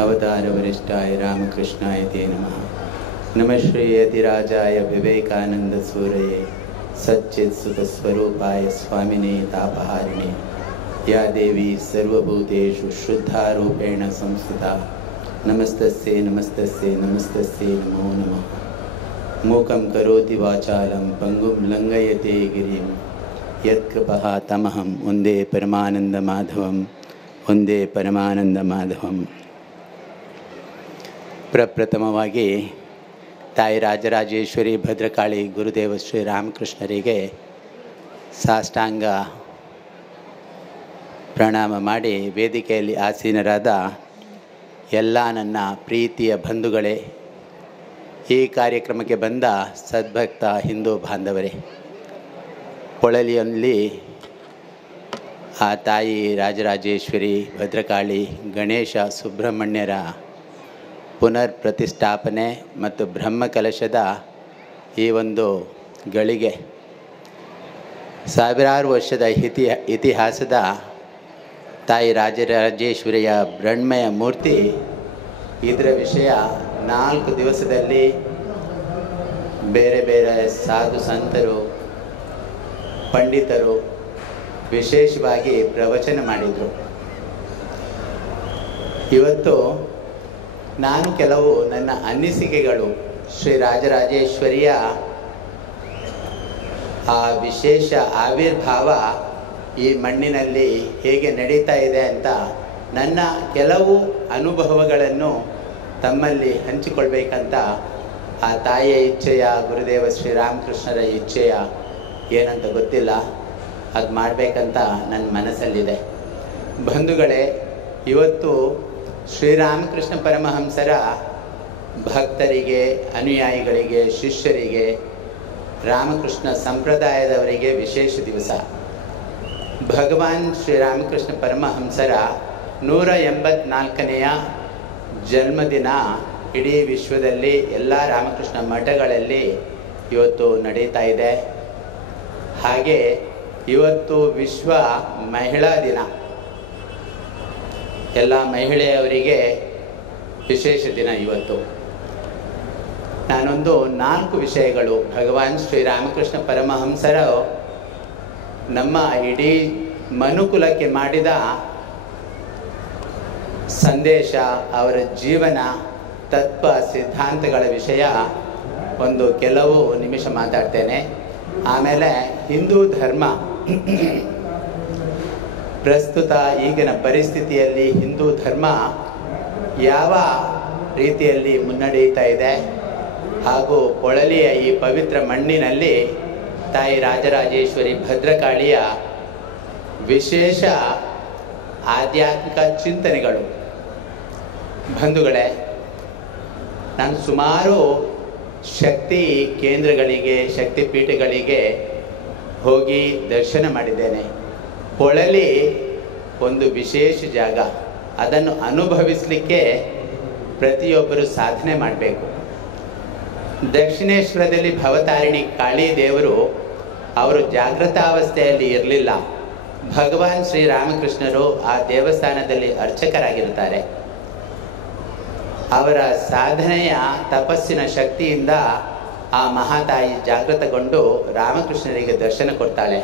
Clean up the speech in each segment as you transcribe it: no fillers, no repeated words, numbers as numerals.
अवतार वरिष्ठाय रामकृष्णाय ते नमः। नमः श्री यतिराजाय विवेकानंद सूरये सच्चित् सुत स्वरूपाय स्वामिने तापहारिणे या देवी सर्वभूतेषु शुद्धारूपेण संस्थिता नमस्तस्यै नमस्तस्यै नमस्तस्यै नमो नमः। मूकं करोति वाचालं पंगुं लंघयते गिरिं यत्कृपः तमहं वन्दे परमानन्दमाधवं वन्दे परमानन्दमाधवಂ। ಪ್ರಪ್ರಥಮವಾಗಿ ತಾಯಿ ರಾಜರಾಜೇಶ್ವರಿ ಭದ್ರಕಾಳಿ ಗುರುದೇವ ಶ್ರೀರಾಮಕೃಷ್ಣರಿಗೆ ಸಾಷ್ಟಾಂಗ ಪ್ರಣಾಮ ಮಾಡಿ ವೇದಿಕೆಯಲ್ಲಿ ಆಸೀನರಾದ ಎಲ್ಲ ನನ್ನ ಪ್ರೀತಿಯ ಬಂಧುಗಳೇ, ಈ ಕಾರ್ಯಕ್ರಮಕ್ಕೆ ಬಂದ ಸದ್ಭಕ್ತ ಹಿಂದೂ ಬಾಂಧವರೇ, ಹೊಳಲಿಯಲ್ಲಿ ಆ ತಾಯಿ ರಾಜರಾಜೇಶ್ವರಿ ಭದ್ರಕಾಳಿ ಗಣೇಶ ಸುಬ್ರಹ್ಮಣ್ಯರ ಪುನರ್ ಪ್ರತಿಷ್ಠಾಪನೆ ಮತ್ತು ಬ್ರಹ್ಮಕಲಶದ ಈ ಒಂದು ಗಳಿಗೆ ಸಾವಿರಾರು ವರ್ಷದ ಇತಿಹಾಸದ ತಾಯಿ ರಾಜರಾಜೇಶ್ವರಿಯ ಬ್ರಹ್ಮಯ ಮೂರ್ತಿ, ಇದರ ವಿಷಯ 4 ದಿವಸದಲ್ಲಿ ಬೇರೆ ಬೇರೆ ಸಾಧು ಸಂತರು ಪಂಡಿತರು ವಿಶೇಷವಾಗಿ ಪ್ರವಚನ ಮಾಡಿದರು. ಇವತ್ತು ನಾನು ಕೆಲವು ನನ್ನ ಅನಿಸಿಕೆಗಳು ಶ್ರೀ ರಾಜರಾಜೇಶ್ವರಿಯ ಆ ವಿಶೇಷ ಆವಿರ್ಭಾವ ಈ ಮಣ್ಣಿನಲ್ಲಿ ಹೇಗೆ ನಡೀತಾ ಇದೆ ಅಂತ ನನ್ನ ಕೆಲವು ಅನುಭವಗಳನ್ನು ತಮ್ಮಲ್ಲಿ ಹಂಚಿಕೊಳ್ಬೇಕಂತ ಆ ತಾಯಿಯ ಇಚ್ಛೆಯ ಗುರುದೇವ ಶ್ರೀರಾಮಕೃಷ್ಣರ ಇಚ್ಛೆಯ ಏನಂತ ಗೊತ್ತಿಲ್ಲ, ಅದು ಮಾಡಬೇಕಂತ ನನ್ನ ಮನಸ್ಸಲ್ಲಿದೆ. ಬಂಧುಗಳೇ, ಇವತ್ತು ಶ್ರೀರಾಮಕೃಷ್ಣ ಪರಮಹಂಸರ ಭಕ್ತರಿಗೆ, ಅನುಯಾಯಿಗಳಿಗೆ, ಶಿಷ್ಯರಿಗೆ, ರಾಮಕೃಷ್ಣ ಸಂಪ್ರದಾಯದವರಿಗೆ ವಿಶೇಷ ದಿವಸ. ಭಗವಾನ್ ಶ್ರೀರಾಮಕೃಷ್ಣ ಪರಮಹಂಸರ 184ನೆಯ ಜನ್ಮದಿನ ಇಡೀ ವಿಶ್ವದಲ್ಲಿ ಎಲ್ಲ ರಾಮಕೃಷ್ಣ ಮಠಗಳಲ್ಲಿ ಇವತ್ತು ನಡೀತಾ ಇದೆ. ಹಾಗೆ ಇವತ್ತು ವಿಶ್ವ ಮಹಿಳಾ ದಿನ. ಎಲ್ಲ ಮಹಿಳೆಯವರಿಗೆ ವಿಶೇಷ ದಿನ ಇವತ್ತು. ನಾನೊಂದು 4 ವಿಷಯಗಳು ಭಗವಾನ್ ಶ್ರೀರಾಮಕೃಷ್ಣ ಪರಮಹಂಸರು ನಮ್ಮ ಇಡೀ ಮನುಕುಲಕ್ಕೆ ಮಾಡಿದ ಸಂದೇಶ, ಅವರ ಜೀವನ ತತ್ವ ಸಿದ್ಧಾಂತಗಳ ವಿಷಯ ಒಂದು ಕೆಲವು ನಿಮಿಷ ಮಾತಾಡ್ತೇನೆ. ಆಮೇಲೆ ಹಿಂದೂ ಧರ್ಮ ಪ್ರಸ್ತುತ ಈಗಿನ ಪರಿಸ್ಥಿತಿಯಲ್ಲಿ ಹಿಂದೂ ಧರ್ಮ ಯಾವ ರೀತಿಯಲ್ಲಿ ಮುನ್ನಡೆಯುತ್ತಾ ಇದೆ, ಹಾಗೂ ಹೊಳಲಿಯ ಈ ಪವಿತ್ರ ಮಣ್ಣಿನಲ್ಲಿ ತಾಯಿ ರಾಜರಾಜೇಶ್ವರಿ ಭದ್ರಕಾಳಿಯ ವಿಶೇಷ ಆಧ್ಯಾತ್ಮಿಕ ಚಿಂತನೆಗಳು. ಬಂಧುಗಳೇ, ನಾನು ಸುಮಾರು ಶಕ್ತಿ ಕೇಂದ್ರಗಳಿಗೆ, ಶಕ್ತಿ ಪೀಠಗಳಿಗೆ ಹೋಗಿ ದರ್ಶನ ಮಾಡಿದ್ದೇನೆ. ಹೊಳಲಿ ಒಂದು ವಿಶೇಷ ಜಾಗ. ಅದನ್ನು ಅನುಭವಿಸಲಿಕ್ಕೆ ಪ್ರತಿಯೊಬ್ಬರು ಸಾಧನೆ ಮಾಡಬೇಕು. ದಕ್ಷಿಣೇಶ್ವರದಲ್ಲಿ ಭವತಾರಿಣಿ ಕಾಳಿ ದೇವರು ಅವರು ಜಾಗೃತಾವಸ್ಥೆಯಲ್ಲಿ ಇರಲಿಲ್ಲ. ಭಗವಾನ್ ಶ್ರೀರಾಮಕೃಷ್ಣರು ಆ ದೇವಸ್ಥಾನದಲ್ಲಿ ಅರ್ಚಕರಾಗಿರ್ತಾರೆ. ಅವರ ಸಾಧನೆಯ ತಪಸ್ಸಿನ ಶಕ್ತಿಯಿಂದ ಆ ಮಹಾತಾಯಿ ಜಾಗೃತಗೊಂಡು ರಾಮಕೃಷ್ಣರಿಗೆ ದರ್ಶನ ಕೊಡ್ತಾಳೆ.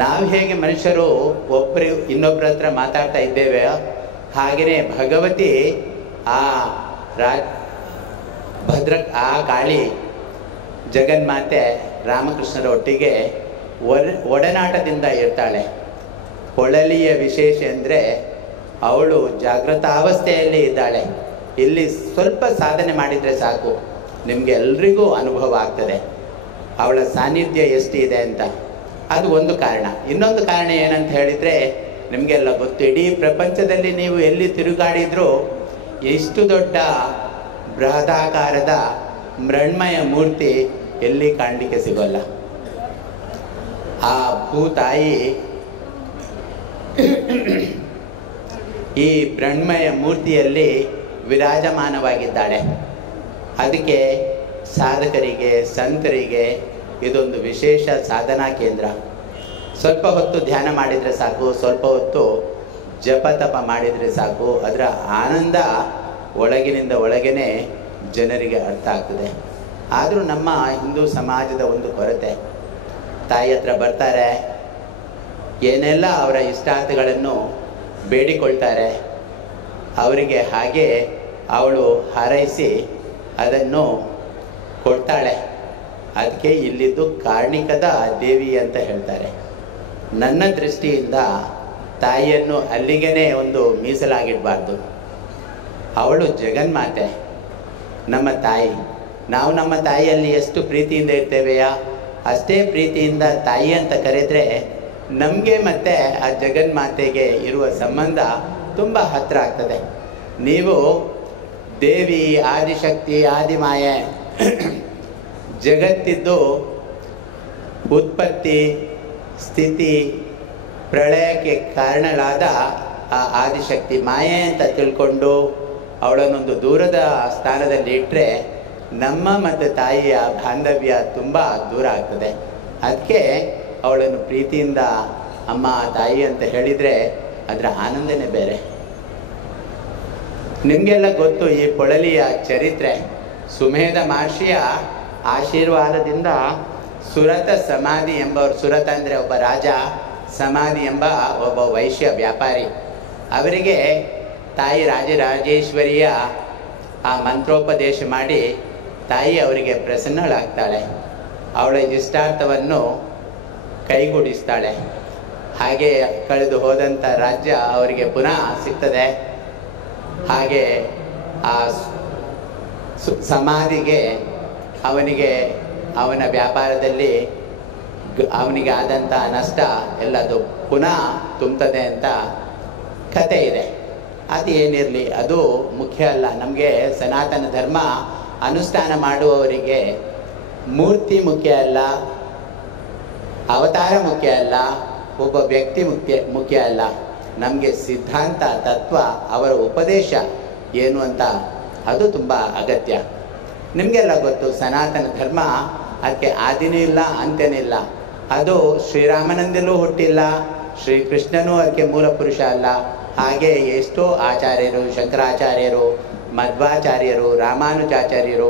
ನಾವು ಹೇಗೆ ಮನುಷ್ಯರು ಒಬ್ಬರು ಇನ್ನೊಬ್ಬರ ಹತ್ರ ಮಾತಾಡ್ತಾ ಇದ್ದೇವೆ, ಹಾಗೆಯೇ ಭಗವತಿ ಆ ಆ ಕಾಳಿ ಜಗನ್ಮಾತೆ ರಾಮಕೃಷ್ಣರ ಒಟ್ಟಿಗೆ ಒಡನಾಟದಿಂದ ಇರ್ತಾಳೆ. ಹೊಳಲಿಯ ವಿಶೇಷ ಅಂದರೆ ಅವಳು ಜಾಗೃತಾವಸ್ಥೆಯಲ್ಲಿ ಇದ್ದಾಳೆ. ಇಲ್ಲಿ ಸ್ವಲ್ಪ ಸಾಧನೆ ಮಾಡಿದರೆ ಸಾಕು, ನಿಮಗೆ ಎಲ್ರಿಗೂ ಅನುಭವ ಆಗ್ತದೆ ಅವಳ ಸಾನ್ನಿಧ್ಯ ಎಷ್ಟಿದೆ ಅಂತ. ಅದು ಒಂದು ಕಾರಣ. ಇನ್ನೊಂದು ಕಾರಣ ಏನಂತ ಹೇಳಿದರೆ, ನಿಮಗೆಲ್ಲ ಗೊತ್ತು, ಇಡೀ ಪ್ರಪಂಚದಲ್ಲಿ ನೀವು ಎಲ್ಲಿ ತಿರುಗಾಡಿದರೂ ಇಷ್ಟು ದೊಡ್ಡ ಬೃಹದಾಕಾರದ ಮೃಣ್ಮಯ ಮೂರ್ತಿ ಎಲ್ಲಿ ಕಾಣಲಿಕ್ಕೆ ಸಿಗೋಲ್ಲ. ಆ ಭೂತಾಯಿ ಈ ಮೃಣ್ಮಯ ಮೂರ್ತಿಯಲ್ಲಿ ವಿರಾಜಮಾನವಾಗಿದ್ದಾಳೆ. ಅದಕ್ಕೆ ಸಾಧಕರಿಗೆ, ಸಂತರಿಗೆ ಇದೊಂದು ವಿಶೇಷ ಸಾಧನಾ ಕೇಂದ್ರ. ಸ್ವಲ್ಪ ಹೊತ್ತು ಧ್ಯಾನ ಮಾಡಿದರೆ ಸಾಕು, ಸ್ವಲ್ಪ ಹೊತ್ತು ಜಪ ತಪ ಮಾಡಿದರೆ ಸಾಕು, ಅದರ ಆನಂದ ಒಳಗಿನಿಂದ ಒಳಗೇನೆ ಜನರಿಗೆ ಅರ್ಥ ಆಗ್ತದೆ. ಆದರೂ ನಮ್ಮ ಹಿಂದೂ ಸಮಾಜದ ಒಂದು ಕೊರತೆ, ತಾಯಿ ಹತ್ರ ಬರ್ತಾರೆ, ಏನೆಲ್ಲ ಅವರ ಇಷ್ಟಾರ್ಥಗಳನ್ನು ಬೇಡಿಕೊಳ್ತಾರೆ, ಅವರಿಗೆ ಹಾಗೆ ಅವಳು ಹಾರೈಸಿ ಅದನ್ನು ಕೊಡ್ತಾಳೆ. ಅದಕ್ಕೆ ಇಲ್ಲಿದ್ದು ಕಾರ್ಣಿಕದ ದೇವಿ ಅಂತ ಹೇಳ್ತಾರೆ. ನನ್ನ ದೃಷ್ಟಿಯಿಂದ ತಾಯಿಯನ್ನು ಅಲ್ಲಿಗೇ ಒಂದು ಮೀಸಲಾಗಿಡಬಾರ್ದು. ಅವಳು ಜಗನ್ಮಾತೆ, ನಮ್ಮ ತಾಯಿ. ನಾವು ನಮ್ಮ ತಾಯಿಯಲ್ಲಿ ಎಷ್ಟು ಪ್ರೀತಿಯಿಂದ ಇರ್ತೇವೆಯಾ ಅಷ್ಟೇ ಪ್ರೀತಿಯಿಂದ ತಾಯಿ ಅಂತ ಕರೆದರೆ ನಮಗೆ ಮತ್ತು ಆ ಜಗನ್ಮಾತೆಗೆ ಇರುವ ಸಂಬಂಧ ತುಂಬ ಹತ್ತಿರ ಆಗ್ತದೆ. ನೀವು ದೇವಿ, ಆದಿಶಕ್ತಿ, ಆದಿಮಾಯೆ, ಜಗತ್ತಿದ್ದು ಉತ್ಪತ್ತಿ ಸ್ಥಿತಿ ಪ್ರಳಯಕ್ಕೆ ಕಾರಣಳಾದ ಆ ಆದಿಶಕ್ತಿ ಮಾಯೆ ಅಂತ ತಿಳ್ಕೊಂಡು ಅವಳನ್ನೊಂದು ದೂರದ ಸ್ಥಾನದಲ್ಲಿ ಇಟ್ಟರೆ ನಮ್ಮ ಮತ್ತು ತಾಯಿಯ ಬಾಂಧವ್ಯ ತುಂಬ ದೂರ ಆಗ್ತದೆ. ಅದಕ್ಕೆ ಅವಳನ್ನು ಪ್ರೀತಿಯಿಂದ ಅಮ್ಮ ತಾಯಿ ಅಂತ ಹೇಳಿದರೆ ಅದರ ಆನಂದನೇ ಬೇರೆ. ನಿಮಗೆಲ್ಲ ಗೊತ್ತು ಈ ಪೊಳಲಿಯ ಚರಿತ್ರೆ. ಸುಮೇಧ ಮಹರ್ಷಿಯ ಆಶೀರ್ವಾದದಿಂದ ಸುರತ ಸಮಾಧಿ ಎಂಬವರು, ಸುರತ ಅಂದರೆ ಒಬ್ಬ ರಾಜ, ಸಮಾಧಿ ಎಂಬ ಒಬ್ಬ ವೈಶ್ಯ ವ್ಯಾಪಾರಿ, ಅವರಿಗೆ ತಾಯಿ ರಾಜರಾಜೇಶ್ವರಿಯ ಆ ಮಂತ್ರೋಪದೇಶ ಮಾಡಿ ತಾಯಿ ಅವರಿಗೆ ಪ್ರಸನ್ನಳಾಗ್ತಾಳೆ. ಅವಳ ಇಷ್ಟಾರ್ಥವನ್ನು ಕೈಗೂಡಿಸ್ತಾಳೆ. ಹಾಗೆ ಕಳೆದು ಹೋದಂಥ ರಾಜ್ಯ ಅವರಿಗೆ ಪುನಃ ಸಿಗ್ತದೆ. ಹಾಗೆ ಆ ಸಮಾಧಿಗೆ ಅವನಿಗೆ ಅವನ ವ್ಯಾಪಾರದಲ್ಲಿ ಅವನಿಗೆ ಆದಂಥ ನಷ್ಟ ಎಲ್ಲದು ಪುನಃ ತುಂಬುತ್ತದೆ ಅಂತ ಕತೆ ಇದೆ. ಅದು ಏನಿರಲಿ, ಅದು ಮುಖ್ಯ ಅಲ್ಲ. ನಮಗೆ ಸನಾತನ ಧರ್ಮ ಅನುಷ್ಠಾನ ಮಾಡುವವರಿಗೆ ಮೂರ್ತಿ ಮುಖ್ಯ ಅಲ್ಲ, ಅವತಾರ ಮುಖ್ಯ ಅಲ್ಲ, ಒಬ್ಬ ವ್ಯಕ್ತಿ ಮುಖ್ಯ ಅಲ್ಲ. ನಮಗೆ ಸಿದ್ಧಾಂತ, ತತ್ವ, ಅವರ ಉಪದೇಶ ಏನು ಅಂತ ಅದು ತುಂಬ ಅಗತ್ಯ. ನಿಮಗೆಲ್ಲ ಗೊತ್ತು, ಸನಾತನ ಧರ್ಮ ಅದಕ್ಕೆ ಆದಿನೂ ಇಲ್ಲ, ಅಂತ್ಯನೂ ಇಲ್ಲ. ಅದು ಶ್ರೀರಾಮನಂದಲೂ ಹುಟ್ಟಿಲ್ಲ, ಶ್ರೀಕೃಷ್ಣನೂ ಅದಕ್ಕೆ ಮೂಲ ಪುರುಷ ಅಲ್ಲ. ಹಾಗೆ ಎಷ್ಟೋ ಆಚಾರ್ಯರು, ಶಂಕರಾಚಾರ್ಯರು, ಮಧ್ವಾಚಾರ್ಯರು, ರಾಮಾನುಜಾಚಾರ್ಯರು,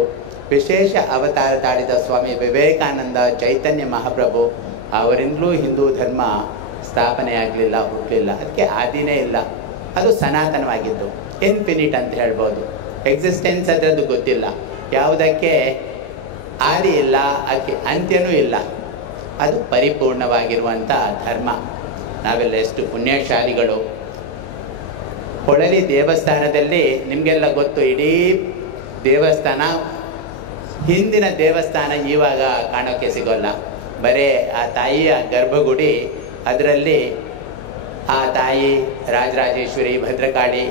ವಿಶೇಷ ಅವತಾರ ತಾಳಿದ ಸ್ವಾಮಿ ವಿವೇಕಾನಂದ, ಚೈತನ್ಯ ಮಹಾಪ್ರಭು, ಅವರಿಂದಲೂ ಹಿಂದೂ ಧರ್ಮ ಸ್ಥಾಪನೆಯಾಗಲಿಲ್ಲ, ಹುಟ್ಟಲಿಲ್ಲ. ಅದಕ್ಕೆ ಆದಿನೇ ಇಲ್ಲ. ಅದು ಸನಾತನವಾಗಿದ್ದು ಇನ್ಫಿನಿಟ್ ಅಂತ ಹೇಳ್ಬೋದು. ಎಕ್ಸಿಸ್ಟೆನ್ಸ್ ಅದರದ್ದು ಗೊತ್ತಿಲ್ಲ. ಯಾವುದಕ್ಕೆ ಆದಿ ಇಲ್ಲ, ಅದಕ್ಕೆ ಅಂತ್ಯನೂ ಇಲ್ಲ. ಅದು ಪರಿಪೂರ್ಣವಾಗಿರುವಂಥ ಧರ್ಮ. ನಾವೆಲ್ಲ ಎಷ್ಟು ಪುಣ್ಯಶಾಲಿಗಳು. ಹೊಳಲಿ ದೇವಸ್ಥಾನದಲ್ಲಿ ನಿಮಗೆಲ್ಲ ಗೊತ್ತು, ಇಡೀ ದೇವಸ್ಥಾನ, ಹಿಂದಿನ ದೇವಸ್ಥಾನ ಇವಾಗ ಕಾಣೋಕ್ಕೆ ಸಿಗೋಲ್ಲ. ಬರೀ ಆ ತಾಯಿಯ ಗರ್ಭಗುಡಿ, ಅದರಲ್ಲಿ ಆ ತಾಯಿ ರಾಜರಾಜೇಶ್ವರಿ, ಭದ್ರಕಾಳಿ,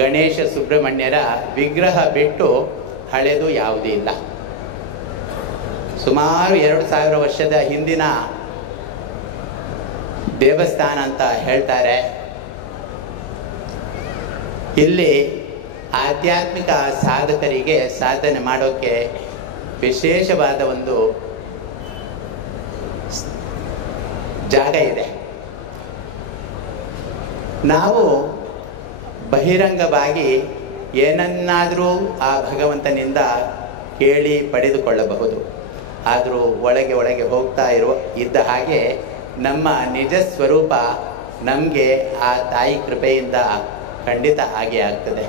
ಗಣೇಶ, ಸುಬ್ರಹ್ಮಣ್ಯರ ವಿಗ್ರಹ ಬಿಟ್ಟು ಹಳೆದು ಯಾವುದೂ ಇಲ್ಲ. ಸುಮಾರು 2000 ವರ್ಷದ ಹಿಂದಿನ ದೇವಸ್ಥಾನ ಅಂತ ಹೇಳ್ತಾರೆ. ಇಲ್ಲಿ ಆಧ್ಯಾತ್ಮಿಕ ಸಾಧಕರಿಗೆ ಸಾಧನೆ ಮಾಡೋಕ್ಕೆ ವಿಶೇಷವಾದ ಒಂದು ಜಾಗ ಇದೆ. ನಾವು ಬಹಿರಂಗವಾಗಿ ಏನನ್ನಾದರೂ ಆ ಭಗವಂತನಿಂದ ಕೇಳಿ ಪಡೆದುಕೊಳ್ಳಬಹುದು. ಆದರೂ ಒಳಗೆ ಒಳಗೆ ಹೋಗ್ತಾ ಇದ್ದ ಹಾಗೆ ನಮ್ಮ ನಿಜ ಸ್ವರೂಪ ನಮಗೆ ಆ ತಾಯಿ ಕೃಪೆಯಿಂದ ಖಂಡಿತ ಹಾಗೆ ಆಗ್ತದೆ.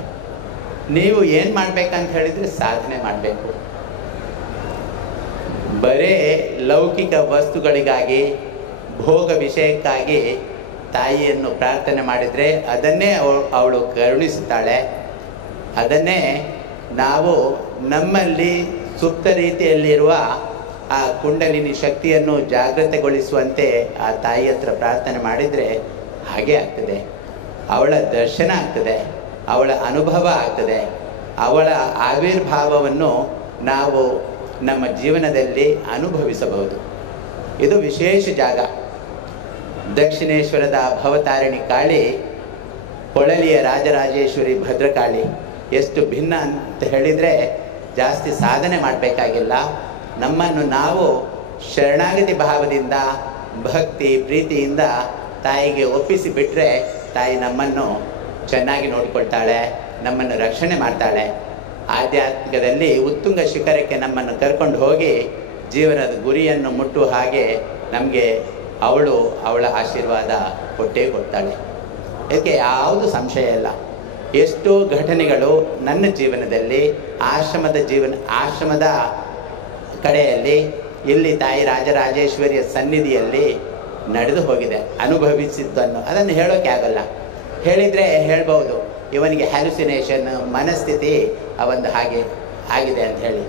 ನೀವು ಏನು ಮಾಡಬೇಕಂತ ಹೇಳಿದರೆ ಸಾಧನೆ ಮಾಡಬೇಕು. ಬರೇ ಲೌಕಿಕ ವಸ್ತುಗಳಿಗಾಗಿ, ಭೋಗ ವಿಷಯಕ್ಕಾಗಿ ತಾಯಿಯನ್ನು ಪ್ರಾರ್ಥನೆ ಮಾಡಿದರೆ ಅದನ್ನೇ ಅವಳು ಕರುಣಿಸುತ್ತಾಳೆ. ಅದನ್ನೇ ನಾವು ನಮ್ಮಲ್ಲಿ ಸುಪ್ತ ರೀತಿಯಲ್ಲಿರುವ ಆ ಕುಂಡಲಿನಿ ಶಕ್ತಿಯನ್ನು ಜಾಗೃತಗೊಳಿಸುವಂತೆ ಆ ತಾಯಿ ಹತ್ರ ಪ್ರಾರ್ಥನೆ ಮಾಡಿದರೆ ಹಾಗೆ ಆಗ್ತದೆ. ಅವಳ ದರ್ಶನ ಆಗ್ತದೆ, ಅವಳ ಅನುಭವ ಆಗ್ತದೆ, ಅವಳ ಆವಿರ್ಭಾವವನ್ನು ನಾವು ನಮ್ಮ ಜೀವನದಲ್ಲಿ ಅನುಭವಿಸಬಹುದು. ಇದು ವಿಶೇಷ ಜಾಗ. ದಕ್ಷಿಣೇಶ್ವರದ ಭವತಾರಿಣಿ ಕಾಳಿ, ಹೊಳಲಿಯ ರಾಜರಾಜೇಶ್ವರಿ ಭದ್ರಕಾಳಿ ಎಷ್ಟು ಭಿನ್ನ ಅಂತ ಹೇಳಿದರೆ ಜಾಸ್ತಿ ಸಾಧನೆ ಮಾಡಬೇಕಾಗಿಲ್ಲ. ನಮ್ಮನ್ನು ನಾವು ಶರಣಾಗತಿ ಭಾವದಿಂದ, ಭಕ್ತಿ ಪ್ರೀತಿಯಿಂದ ತಾಯಿಗೆ ಒಪ್ಪಿಸಿ ಬಿಟ್ಟರೆ ತಾಯಿ ನಮ್ಮನ್ನು ಚೆನ್ನಾಗಿ ನೋಡಿಕೊಳ್ತಾಳೆ, ನಮ್ಮನ್ನು ರಕ್ಷಣೆ ಮಾಡ್ತಾಳೆ. ಆಧ್ಯಾತ್ಮಿಕದಲ್ಲಿ ಉತ್ತುಂಗ ಶಿಖರಕ್ಕೆ ನಮ್ಮನ್ನು ಕರ್ಕೊಂಡು ಹೋಗಿ ಜೀವನದ ಗುರಿಯನ್ನು ಮುಟ್ಟುವ ಹಾಗೆ ನಮಗೆ ಅವಳ ಆಶೀರ್ವಾದ ಕೊಟ್ಟೇ ಕೊಡ್ತಾಳೆ. ಇದಕ್ಕೆ ಯಾವುದು ಸಂಶಯ ಇಲ್ಲ. ಎಷ್ಟೋ ಘಟನೆಗಳು ನನ್ನ ಜೀವನದಲ್ಲಿ ಆಶ್ರಮದ ಕಡೆಯಲ್ಲಿ ಇಲ್ಲಿ ತಾಯಿ ರಾಜರಾಜೇಶ್ವರಿಯ ಸನ್ನಿಧಿಯಲ್ಲಿ ನಡೆದು ಹೋಗಿದೆ, ಅನುಭವಿಸಿದ್ದನ್ನು ಅದನ್ನು ಹೇಳೋಕ್ಕೆ ಆಗಲ್ಲ. ಹೇಳಿದರೆ ಹೇಳ್ಬೋದು ಇವನಿಗೆ ಹ್ಯಾಲುಸಿನೇಷನ್ ಮನಸ್ಥಿತಿ ಒಂದು ಹಾಗೆ ಆಗಿದೆ ಅಂತ ಹೇಳಿ.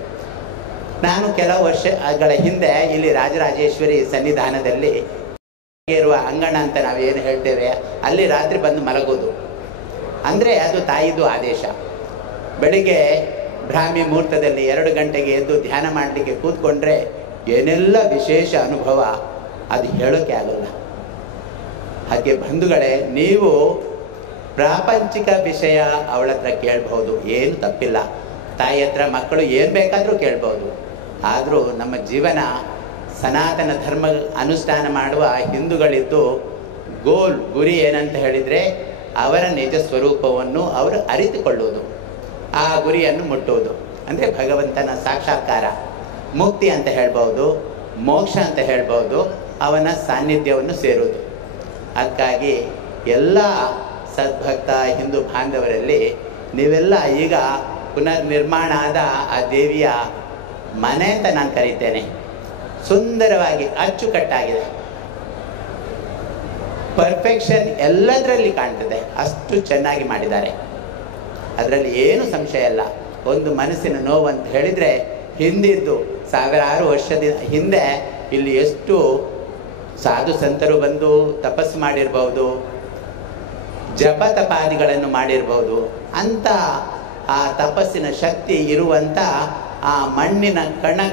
ನಾನು ಕೆಲವು ವರ್ಷಗಳ ಹಿಂದೆ ಇಲ್ಲಿ ರಾಜರಾಜೇಶ್ವರಿ ಸನ್ನಿಧಾನದಲ್ಲಿ ಇರುವ ಅಂಗಣ ಅಂತ ನಾವೇನು ಹೇಳ್ತೇವೆ, ಅಲ್ಲಿ ರಾತ್ರಿ ಬಂದು ಮಲಗೋದು. ಅಂದರೆ ಅದು ತಾಯಿದು ಆದೇಶ. ಬೆಳಿಗ್ಗೆ ಬ್ರಾಹ್ಮಿ ಮುಹೂರ್ತದಲ್ಲಿ 2 ಗಂಟೆಗೆ ಎದ್ದು ಧ್ಯಾನ ಮಾಡಲಿಕ್ಕೆ ಕೂತ್ಕೊಂಡ್ರೆ ಏನೆಲ್ಲ ವಿಶೇಷ ಅನುಭವ ಅದು ಹೇಳೋಕ್ಕೆ ಆಗಲ್ಲ. ಹಾಗೆ ಬಂಧುಗಳೇ, ನೀವು ಪ್ರಾಪಂಚಿಕ ವಿಷಯ ಅವಳ ಹತ್ರ ಕೇಳ್ಬೋದು, ಏನು ತಪ್ಪಿಲ್ಲ. ತಾಯಿ ಹತ್ರ ಮಕ್ಕಳು ಏನು ಬೇಕಾದರೂ ಕೇಳ್ಬೋದು. ಆದರೂ ನಮ್ಮ ಜೀವನ ಸನಾತನ ಧರ್ಮ ಅನುಷ್ಠಾನ ಮಾಡುವ ಹಿಂದೂಗಳಿದ್ದು ಗುರಿ ಏನಂತ ಹೇಳಿದರೆ ಅವರ ನಿಜ ಸ್ವರೂಪವನ್ನು ಅವರು ಅರಿತುಕೊಳ್ಳುವುದು, ಆ ಗುರಿಯನ್ನು ಮುಟ್ಟುವುದು. ಅಂದರೆ ಭಗವಂತನ ಸಾಕ್ಷಾತ್ಕಾರ, ಮುಕ್ತಿ ಅಂತ ಹೇಳ್ಬೋದು, ಮೋಕ್ಷ ಅಂತ ಹೇಳ್ಬೋದು, ಅವನ ಸಾನ್ನಿಧ್ಯವನ್ನು ಸೇರುವುದು. ಅದಕ್ಕಾಗಿ ಎಲ್ಲ ಸದ್ಭಕ್ತ ಹಿಂದೂ ಬಾಂಧವರಲ್ಲಿ ನೀವೆಲ್ಲ ಈಗ ಪುನರ್ನಿರ್ಮಾಣ ಆದ ಆ ದೇವಿಯ ಮನೆ ಅಂತ ನಾನು ಕರೀತೇನೆ. ಸುಂದರವಾಗಿ ಅಚ್ಚುಕಟ್ಟಾಗಿದೆ, ಪರ್ಫೆಕ್ಷನ್ ಎಲ್ಲದರಲ್ಲಿ ಕಾಣ್ತದೆ, ಅಷ್ಟು ಚೆನ್ನಾಗಿ ಮಾಡಿದ್ದಾರೆ. ಅದರಲ್ಲಿ ಏನು ಸಂಶಯ ಇಲ್ಲ. ಒಂದು ಮನಸ್ಸಿನ ನೋವು ಅಂತ ಹೇಳಿದರೆ ಹಿಂದಿದ್ದು 1000 ವರ್ಷದ ಹಿಂದೆ ಇಲ್ಲಿ ಎಷ್ಟು ಸಾಧು ಸಂತರು ಬಂದು ತಪಸ್ಸು ಮಾಡಿರ್ಬೋದು, ಜಪ ತಪಾದಿಗಳನ್ನು ಮಾಡಿರ್ಬೋದು. ಅಂಥ ಆ ತಪಸ್ಸಿನ ಶಕ್ತಿ ಇರುವಂಥ ಆ ಮಣ್ಣಿನ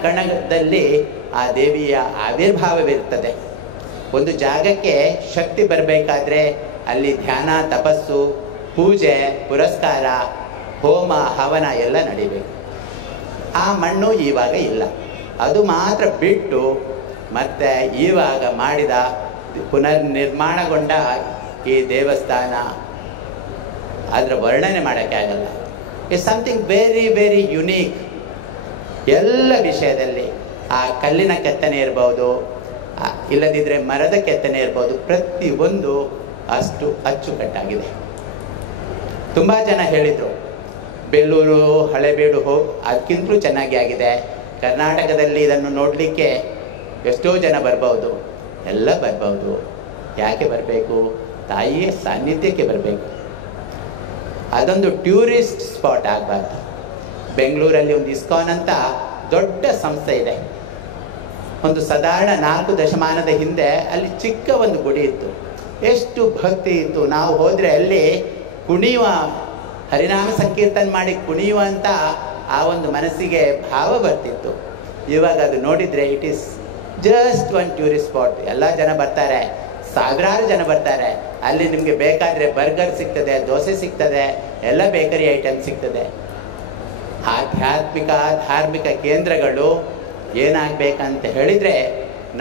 ಕಣದಲ್ಲಿ ಆ ದೇವಿಯ ಆವಿರ್ಭಾವವಿರ್ತದೆ. ಒಂದು ಜಾಗಕ್ಕೆ ಶಕ್ತಿ ಬರಬೇಕಾದ್ರೆ ಅಲ್ಲಿ ಧ್ಯಾನ, ತಪಸ್ಸು, ಪೂಜೆ, ಪುರಸ್ಕಾರ, ಹೋಮ, ಹವನ ಎಲ್ಲ ನಡಿಬೇಕು. ಆ ಮಣ್ಣು ಇವಾಗ ಇಲ್ಲ. ಅದು ಮಾತ್ರ ಬಿಟ್ಟು ಮತ್ತೆ ಇವಾಗ ಮಾಡಿದ ಪುನರ್ನಿರ್ಮಾಣಗೊಂಡ ಈ ದೇವಸ್ಥಾನ ಅದರ ವರ್ಣನೆ ಮಾಡೋಕ್ಕೆ ಆಗಲ್ಲ. It's something very very unique. ಎಲ್ಲ ವಿಷಯದಲ್ಲಿ ಆ ಕಲ್ಲಿನ ಕೆತ್ತನೆ ಇರ್ಬೋದು, ಇಲ್ಲದಿದ್ದರೆ ಮರದ ಕೆತ್ತನೆ ಇರ್ಬೋದು, ಪ್ರತಿಯೊಂದು ಅಷ್ಟು ಅಚ್ಚುಕಟ್ಟಾಗಿದೆ. ತುಂಬ ಜನ ಹೇಳಿದರು ಬೇಲೂರು ಹಳೆಬೀಡು ಅದಕ್ಕಿಂತಲೂ ಚೆನ್ನಾಗಿ ಆಗಿದೆ. ಕರ್ನಾಟಕದಲ್ಲಿ ಇದನ್ನು ನೋಡಲಿಕ್ಕೆ ಎಷ್ಟೋ ಜನ ಬರ್ಬೋದು, ಎಲ್ಲ ಬರ್ಬೋದು. ಯಾಕೆ ಬರಬೇಕು? ತಾಯಿಯ ಸಾನ್ನಿಧ್ಯಕ್ಕೆ ಬರಬೇಕು. ಅದೊಂದು ಟೂರಿಸ್ಟ್ ಸ್ಪಾಟ್ ಆಗಬಾರ್ದು. ಬೆಂಗಳೂರಲ್ಲಿ ಒಂದು ಇಸ್ಕಾನ್ ಅಂತ ದೊಡ್ಡ ಸಂಸ್ಥೆ ಇದೆ. ಒಂದು ಸಾಧಾರಣ 4 ದಶಮಾನದ ಹಿಂದೆ ಅಲ್ಲಿ ಚಿಕ್ಕ ಒಂದು ಗುಡಿ ಇತ್ತು. ಎಷ್ಟು ಭಕ್ತಿ ಇತ್ತು. ನಾವು ಹೋದರೆ ಅಲ್ಲಿ ಕುಣಿಯುವ, ಹರಿನಾಮ ಸಂಕೀರ್ತನೆ ಮಾಡಿ ಕುಣಿಯುವಂಥ ಆ ಒಂದು ಮನಸ್ಸಿಗೆ ಭಾವ ಬರ್ತಿತ್ತು. ಇವಾಗ ಅದು ನೋಡಿದರೆ it is just one tourist spot. ಎಲ್ಲ ಜನ ಬರ್ತಾರೆ, ಸಾವಿರಾರು ಜನ ಬರ್ತಾರೆ. ಅಲ್ಲಿ ನಿಮಗೆ ಬೇಕಾದರೆ ಬರ್ಗರ್ ಸಿಗ್ತದೆ, ದೋಸೆ ಸಿಗ್ತದೆ, ಎಲ್ಲ ಬೇಕರಿ ಐಟಮ್ ಸಿಗ್ತದೆ. ಆಧ್ಯಾತ್ಮಿಕ ಧಾರ್ಮಿಕ ಕೇಂದ್ರಗಳು ಏನಾಗಬೇಕಂತ ಹೇಳಿದರೆ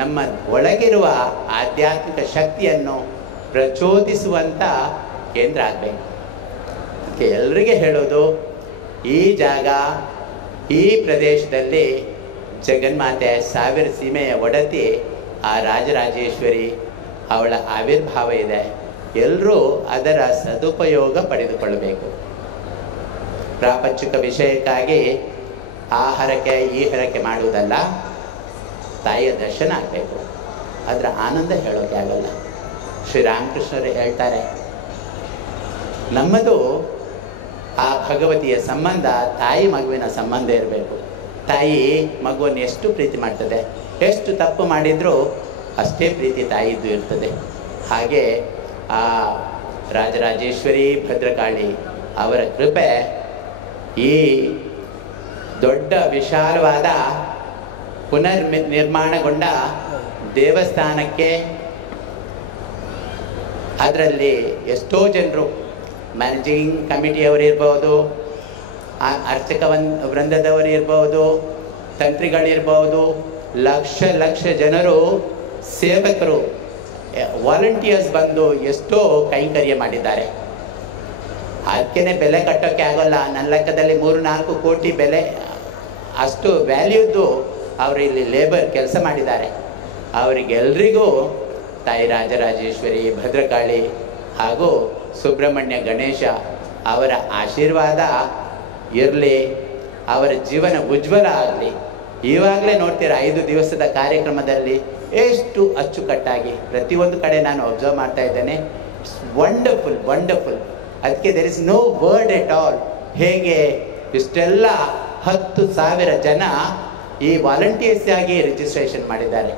ನಮ್ಮ ಒಳಗಿರುವ ಆಧ್ಯಾತ್ಮಿಕ ಶಕ್ತಿಯನ್ನು ಪ್ರಚೋದಿಸುವಂಥ ಕೇಂದ್ರ ಆಗಬೇಕು. ಅದಕ್ಕೆ ಎಲ್ರಿಗೆ ಹೇಳೋದು, ಈ ಜಾಗ, ಈ ಪ್ರದೇಶದಲ್ಲಿ ಜಗನ್ಮಾತೆ 1000 ಸೀಮೆಯ ಒಡತಿ ಆ ರಾಜರಾಜೇಶ್ವರಿ ಅವಳ ಆವಿರ್ಭಾವ ಇದೆ. ಎಲ್ಲರೂ ಅದರ ಸದುಪಯೋಗ ಪಡೆದುಕೊಳ್ಳಬೇಕು. ಪ್ರಾಪಂಚಿಕ ವಿಷಯಕ್ಕಾಗಿ ಆ ಹರಕೆ ಈ ಹರಕೆ ಮಾಡುವುದಲ್ಲ, ತಾಯಿಯ ದರ್ಶನ ಆಗಬೇಕು. ಅದರ ಆನಂದ ಹೇಳೋಕ್ಕೆ ಆಗಲ್ಲ. ಶ್ರೀರಾಮಕೃಷ್ಣರು ಹೇಳ್ತಾರೆ, ನಮ್ಮದು ಆ ಭಗವತಿಯ ಸಂಬಂಧ ತಾಯಿ ಮಗುವಿನ ಸಂಬಂಧ ಇರಬೇಕು. ತಾಯಿ ಮಗುವನ್ನು ಎಷ್ಟು ಪ್ರೀತಿ ಮಾಡ್ತದೆ, ಎಷ್ಟು ತಪ್ಪು ಮಾಡಿದರೂ ಅಷ್ಟೇ ಪ್ರೀತಿ ತಾಯಿದ್ದು ಇರ್ತದೆ. ಹಾಗೆ ಆ ರಾಜರಾಜೇಶ್ವರಿ ಭದ್ರಕಾಳಿ ಅವರ ಕೃಪೆ ಈ ದೊಡ್ಡ ವಿಶಾಲವಾದ ನಿರ್ಮಾಣಗೊಂಡ ದೇವಸ್ಥಾನಕ್ಕೆ, ಅದರಲ್ಲಿ ಎಷ್ಟೋ ಜನರು ಮ್ಯಾನೇಜಿಂಗ್ ಕಮಿಟಿಯವರು ಇರ್ಬೋದು, ಅರ್ಚಕ ವೃಂದದವರು ಇರ್ಬೋದು, ತಂತ್ರಿಗಳಿರ್ಬೋದು, ಲಕ್ಷ ಲಕ್ಷ ಜನರು ಸೇವಕರು ವಾಲಂಟಿಯರ್ಸ್ ಬಂದು ಎಷ್ಟೋ ಕೈಂಕರ್ಯ ಮಾಡಿದ್ದಾರೆ. ಅದಕ್ಕೇ ಬೆಲೆ ಕಟ್ಟೋಕ್ಕೆ ಆಗೋಲ್ಲ. ನನ್ನ ಲೆಕ್ಕದಲ್ಲಿ 3-4 ಕೋಟಿ ಬೆಲೆ ಅಷ್ಟು ವ್ಯಾಲ್ಯೂದ್ದು ಅವರು ಇಲ್ಲಿ ಲೇಬರ್ ಕೆಲಸ ಮಾಡಿದ್ದಾರೆ. ಅವರಿಗೆಲ್ರಿಗೂ ತಾಯಿ ರಾಜರಾಜೇಶ್ವರಿ, ಭದ್ರಕಾಳಿ ಹಾಗೂ ಸುಬ್ರಹ್ಮಣ್ಯ ಗಣೇಶ ಅವರ ಆಶೀರ್ವಾದ ಇರಲಿ, ಅವರ ಜೀವನ ಉಜ್ವಲ ಆಗಲಿ. ಇವಾಗಲೇ ನೋಡ್ತೀರ 5 ದಿವಸದ ಕಾರ್ಯಕ್ರಮದಲ್ಲಿ ಎಷ್ಟು ಅಚ್ಚುಕಟ್ಟಾಗಿ ಪ್ರತಿಯೊಂದು ಕಡೆ ನಾನು ಅಬ್ಸರ್ವ್ ಮಾಡ್ತಾ ಇದ್ದೇನೆ. It's wonderful wonderful. ಅದಕ್ಕೆ there is no word at all. ಹೇಗೆ ಇಷ್ಟೆಲ್ಲ 10,000 ಜನ ಈ ವಾಲಂಟಿಯರ್ಸ್ ಆಗಿ ರಿಜಿಸ್ಟ್ರೇಷನ್ ಮಾಡಿದ್ದಾರೆ.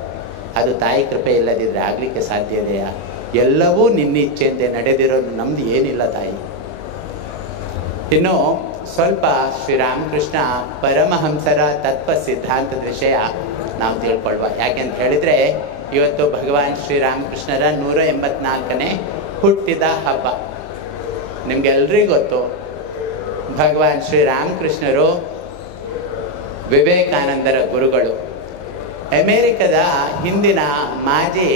ಅದು ತಾಯಿ ಕೃಪೆ ಇಲ್ಲದಿದ್ದರೆ ಆಗಲಿಕ್ಕೆ ಸಾಧ್ಯ ಇದೆಯಾ? ಎಲ್ಲವೂ ನಿನ್ನ ಇಚ್ಛೆಯಿಂದ ನಡೆದಿರೋದು, ನಮ್ದು ಏನಿಲ್ಲ ತಾಯಿ. ಇನ್ನು ಸ್ವಲ್ಪ ಶ್ರೀರಾಮಕೃಷ್ಣ ಪರಮಹಂಸರ ತತ್ವ ಸಿದ್ಧಾಂತದ ವಿಷಯ ನಾವು ತಿಳ್ಕೊಳ್ವ. ಯಾಕೆಂತ ಹೇಳಿದರೆ ಇವತ್ತು ಭಗವಾನ್ ಶ್ರೀರಾಮಕೃಷ್ಣರ 184ನೇ ಹುಟ್ಟಿದ ಹಬ್ಬ. ನಿಮಗೆಲ್ರಿಗೂ ಗೊತ್ತು, ಭಗವಾನ್ ಶ್ರೀರಾಮಕೃಷ್ಣರು ವಿವೇಕಾನಂದರ ಗುರುಗಳು. ಅಮೇರಿಕದ ಹಿಂದಿನ ಮಾಜಿ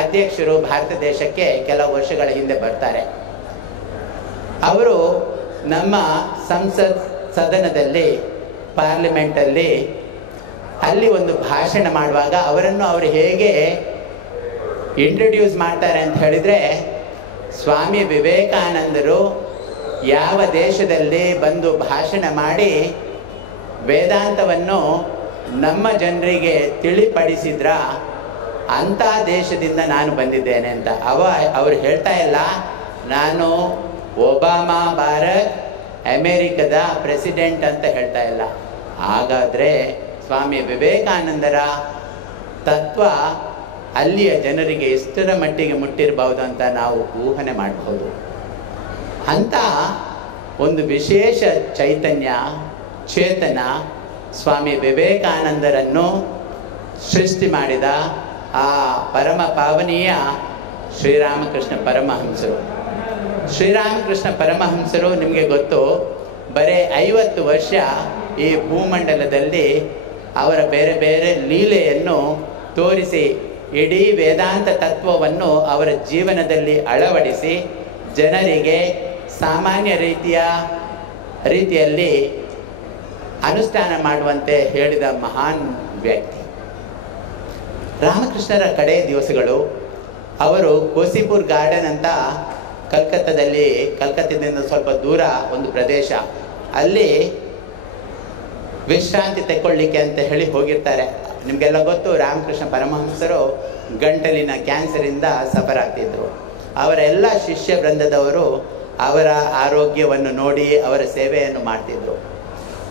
ಅಧ್ಯಕ್ಷರು ಭಾರತ ದೇಶಕ್ಕೆ ಕೆಲವು ವರ್ಷಗಳ ಹಿಂದೆ ಬರ್ತಾರೆ. ಅವರು ನಮ್ಮ ಸದನದಲ್ಲಿ, ಪಾರ್ಲಿಮೆಂಟಲ್ಲಿ ಅಲ್ಲಿ ಒಂದು ಭಾಷಣ ಮಾಡುವಾಗ ಅವರನ್ನು ಅವರು ಹೇಗೆ ಇಂಟ್ರೊಡ್ಯೂಸ್ ಮಾಡ್ತಾರೆ ಅಂತ ಹೇಳಿದರೆ, ಸ್ವಾಮಿ ವಿವೇಕಾನಂದರು ಯಾವ ದೇಶದಲ್ಲಿ ಬಂದು ಭಾಷಣ ಮಾಡಿ ವೇದಾಂತವನ್ನು ನಮ್ಮ ಜನರಿಗೆ ತಿಳಿಪಡಿಸಿದ್ರ ಅಂಥ ದೇಶದಿಂದ ನಾನು ಬಂದಿದ್ದೇನೆ ಅಂತ. ಅವರು ಹೇಳ್ತಾ ಇಲ್ಲ, ನಾನು ಒಬಾಮಾ ಭಾರತ್ ಅಮೇರಿಕದ ಪ್ರೆಸಿಡೆಂಟ್ ಅಂತ ಹೇಳ್ತಾ ಇಲ್ಲ. ಹಾಗಾದರೆ ಸ್ವಾಮಿ ವಿವೇಕಾನಂದರ ತತ್ವ ಅಲ್ಲಿಯ ಜನರಿಗೆ ಎಷ್ಟರ ಮಟ್ಟಿಗೆ ಮುಟ್ಟಿರಬಹುದು ಅಂತ ನಾವು ಊಹನೆ ಮಾಡಬಹುದು. ಅಂಥ ಒಂದು ವಿಶೇಷ ಚೈತನ್ಯ, ಚೇತನ ಸ್ವಾಮಿ ವಿವೇಕಾನಂದರನ್ನು ಸೃಷ್ಟಿ ಮಾಡಿದ ಆ ಪರಮ ಪಾವನೀಯ ಶ್ರೀರಾಮಕೃಷ್ಣ ಪರಮಹಂಸರು. ಶ್ರೀರಾಮಕೃಷ್ಣ ಪರಮಹಂಸರು ನಿಮಗೆ ಗೊತ್ತು, ಬರೀ 50 ವರ್ಷ ಈ ಭೂಮಂಡಲದಲ್ಲಿ ಅವರ ಬೇರೆ ಬೇರೆ ಲೀಲೆಯನ್ನು ತೋರಿಸಿ ಇಡೀ ವೇದಾಂತ ತತ್ವವನ್ನು ಅವರ ಜೀವನದಲ್ಲಿ ಅಳವಡಿಸಿ ಜನರಿಗೆ ಸಾಮಾನ್ಯ ರೀತಿಯಲ್ಲಿ ಅನುಷ್ಠಾನ ಮಾಡುವಂತೆ ಹೇಳಿದ ಮಹಾನ್ ವ್ಯಕ್ತಿ. ರಾಮಕೃಷ್ಣರ ಕಡೆ ದಿವಸಗಳು ಅವರು ಕೋಸಿಪುರ್ ಗಾರ್ಡನ್ ಅಂತ ಕಲ್ಕತ್ತದಿಂದ ಸ್ವಲ್ಪ ದೂರ ಒಂದು ಪ್ರದೇಶ, ಅಲ್ಲಿ ವಿಶ್ರಾಂತಿ ತಗೊಳ್ಳಿಕ್ಕೆ ಅಂತ ಹೇಳಿ ಹೋಗಿರ್ತಾರೆ. ನಿಮಗೆಲ್ಲ ಗೊತ್ತು, ರಾಮಕೃಷ್ಣ ಪರಮಹಂಸರು ಗಂಟಲಿನ ಕ್ಯಾನ್ಸರಿಂದ ಸಫರ್ ಆಗ್ತಿದ್ರು. ಅವರೆಲ್ಲ ಶಿಷ್ಯ ವೃಂದದವರು ಅವರ ಆರೋಗ್ಯವನ್ನು ನೋಡಿ ಅವರ ಸೇವೆಯನ್ನು ಮಾಡ್ತಿದ್ರು.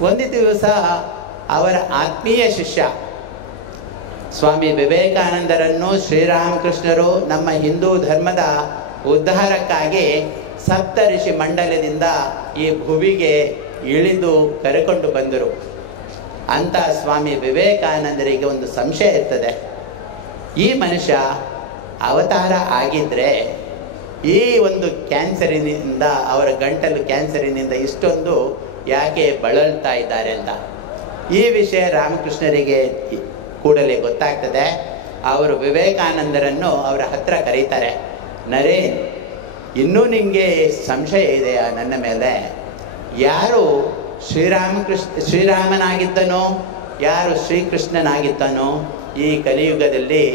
ಒಂದು ದಿವಸ ಅವರ ಆತ್ಮೀಯ ಶಿಷ್ಯ ಸ್ವಾಮಿ ವಿವೇಕಾನಂದರನ್ನು ಶ್ರೀರಾಮಕೃಷ್ಣರು ನಮ್ಮ ಹಿಂದೂ ಧರ್ಮದ ಉದ್ಧಾರಕ್ಕಾಗಿ ಸಪ್ತಋಷಿ ಮಂಡಲದಿಂದ ಈ ಭುವಿಗೆ ಇಳಿದು ಕರೆಕೊಂಡು ಬಂದರು. ಅಂತ ಸ್ವಾಮಿ ವಿವೇಕಾನಂದರಿಗೆ ಒಂದು ಸಂಶಯ ಇರ್ತದೆ, ಈ ಮನುಷ್ಯ ಅವತಾರ ಆಗಿದ್ದರೆ ಈ ಒಂದು ಕ್ಯಾನ್ಸರಿನಿಂದ, ಅವರ ಗಂಟಲು ಕ್ಯಾನ್ಸರಿನಿಂದ ಇಷ್ಟೊಂದು ಯಾಕೆ ಬಳಲ್ತಾ ಇದ್ದಾರೆ ಅಂತ. ಈ ವಿಷಯ ರಾಮಕೃಷ್ಣರಿಗೆ ಕೂಡಲೇ ಗೊತ್ತಾಗ್ತದೆ. ಅವರು ವಿವೇಕಾನಂದರನ್ನು ಅವರ ಹತ್ರ ಕರೀತಾರೆ. ನರೇನ್, ಇನ್ನೂ ನಿಮಗೆ ಸಂಶಯ ಇದೆಯಾ ನನ್ನ ಮೇಲೆ? ಯಾರು ಶ್ರೀರಾಮನಾಗಿದ್ದನೋ, ಯಾರು ಶ್ರೀಕೃಷ್ಣನಾಗಿದ್ದನೋ, ಈ ಕಲಿಯುಗದಲ್ಲಿ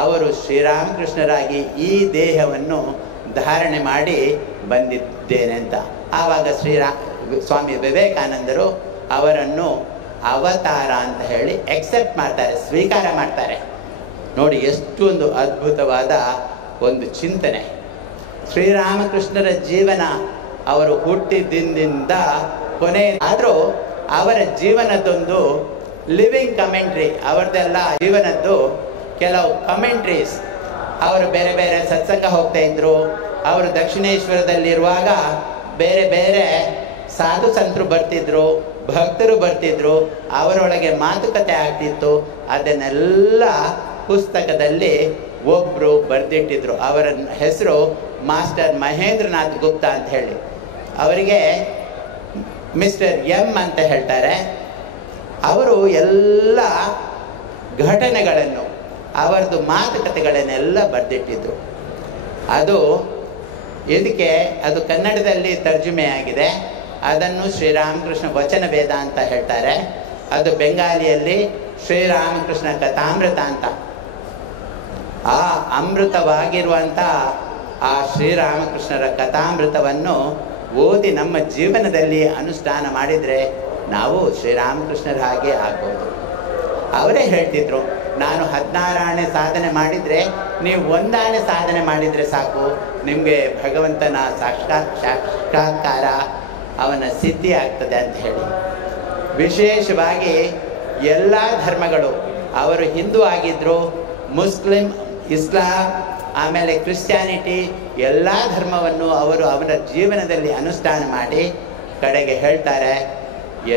ಅವರು ಶ್ರೀರಾಮಕೃಷ್ಣರಾಗಿ ಈ ದೇಹವನ್ನು ಧಾರಣೆ ಮಾಡಿ ಬಂದಿದ್ದೇನೆ ಅಂತ. ಆವಾಗ ಸ್ವಾಮಿ ವಿವೇಕಾನಂದರು ಅವರನ್ನು ಅವತಾರ ಅಂತ ಹೇಳಿ ಎಕ್ಸೆಪ್ಟ್ ಮಾಡ್ತಾರೆ, ಸ್ವೀಕಾರ ಮಾಡ್ತಾರೆ. ನೋಡಿ, ಎಷ್ಟೊಂದು ಅದ್ಭುತವಾದ ಒಂದು ಚಿಂತನೆ. ಶ್ರೀರಾಮಕೃಷ್ಣರ ಜೀವನ, ಅವರು ಹುಟ್ಟಿದಿಂದ ಕೊನೆ ಆದರೂ ಅವರ ಜೀವನದೊಂದು ಲಿವಿಂಗ್ ಕಮೆಂಟ್ರಿ, ಅವರದೆಲ್ಲ ಜೀವನದ್ದು ಕೆಲವು ಕಮೆಂಟ್ರೀಸ್. ಅವರು ಬೇರೆ ಬೇರೆ ಸತ್ಸಂಗ ಹೋಗ್ತಾ ಇದ್ರು. ಅವರು ದಕ್ಷಿಣೇಶ್ವರದಲ್ಲಿರುವಾಗ ಬೇರೆ ಬೇರೆ ಸಾಧು ಸಂತರು ಬರ್ತಿದ್ರು, ಭಕ್ತರು ಬರ್ತಿದ್ರು, ಅವರೊಳಗೆ ಮಾತುಕತೆ ಆಗ್ತಿತ್ತು. ಅದನ್ನೆಲ್ಲ ಪುಸ್ತಕದಲ್ಲಿ ಒಬ್ಬರು ಬರೆದಿಟ್ಟಿದ್ರು. ಅವರ ಹೆಸರು ಮಾಸ್ಟರ್ ಮಹೇಂದ್ರನಾಥ್ ಗುಪ್ತಾ ಅಂತ ಹೇಳಿ. ಅವರಿಗೆ ಮಿಸ್ಟರ್ ಎಂ ಅಂತ ಹೇಳ್ತಾರೆ. ಅವರು ಎಲ್ಲ ಘಟನೆಗಳನ್ನು ಅವರದ್ದು ಮಾತುಕತೆಗಳನ್ನೆಲ್ಲ ಬರೆದಿಟ್ಟಿದ್ರು. ಅದು ಇದಕ್ಕೆ ಅದು ಕನ್ನಡದಲ್ಲಿ ತರ್ಜುಮೆ ಆಗಿದೆ. ಅದನ್ನು ಶ್ರೀರಾಮಕೃಷ್ಣ ವಚನ ವೇದ ಅಂತ ಹೇಳ್ತಾರೆ. ಅದು ಬೆಂಗಾಲಿಯಲ್ಲಿ ಶ್ರೀರಾಮಕೃಷ್ಣ ಕಥಾಮೃತ ಅಂತ. ಆ ಅಮೃತವಾಗಿರುವಂಥ ಆ ಶ್ರೀರಾಮಕೃಷ್ಣರ ಕಥಾಮೃತವನ್ನು ಓದಿ ನಮ್ಮ ಜೀವನದಲ್ಲಿ ಅನುಷ್ಠಾನ ಮಾಡಿದರೆ ನಾವು ಶ್ರೀರಾಮಕೃಷ್ಣರ ಹಾಗೆ ಆಗ್ಬೋದು. ಅವರೇ ಹೇಳ್ತಿದ್ರು, ನಾನು 16 ಆಣೆ ಸಾಧನೆ ಮಾಡಿದರೆ ನೀವು 1 ಆಣೆ ಸಾಧನೆ ಮಾಡಿದರೆ ಸಾಕು, ನಿಮಗೆ ಭಗವಂತನ ಸಾಕ್ಷಾತ್ಕಾರ ಅವನ ಸಿದ್ಧಿ ಆಗ್ತದೆ ಅಂತ ಹೇಳಿ. ವಿಶೇಷವಾಗಿ ಎಲ್ಲ ಧರ್ಮಗಳು, ಅವರು ಹಿಂದೂ ಆಗಿದ್ದರು, ಮುಸ್ಲಿಂ, ಇಸ್ಲಾಂ, ಆಮೇಲೆ ಕ್ರಿಶ್ಚಿಯಾನಿಟಿ, ಎಲ್ಲ ಧರ್ಮವನ್ನು ಅವರು ಅವರ ಜೀವನದಲ್ಲಿ ಅನುಷ್ಠಾನ ಮಾಡಿ ಕಡೆಗೆ ಹೇಳ್ತಾರೆ,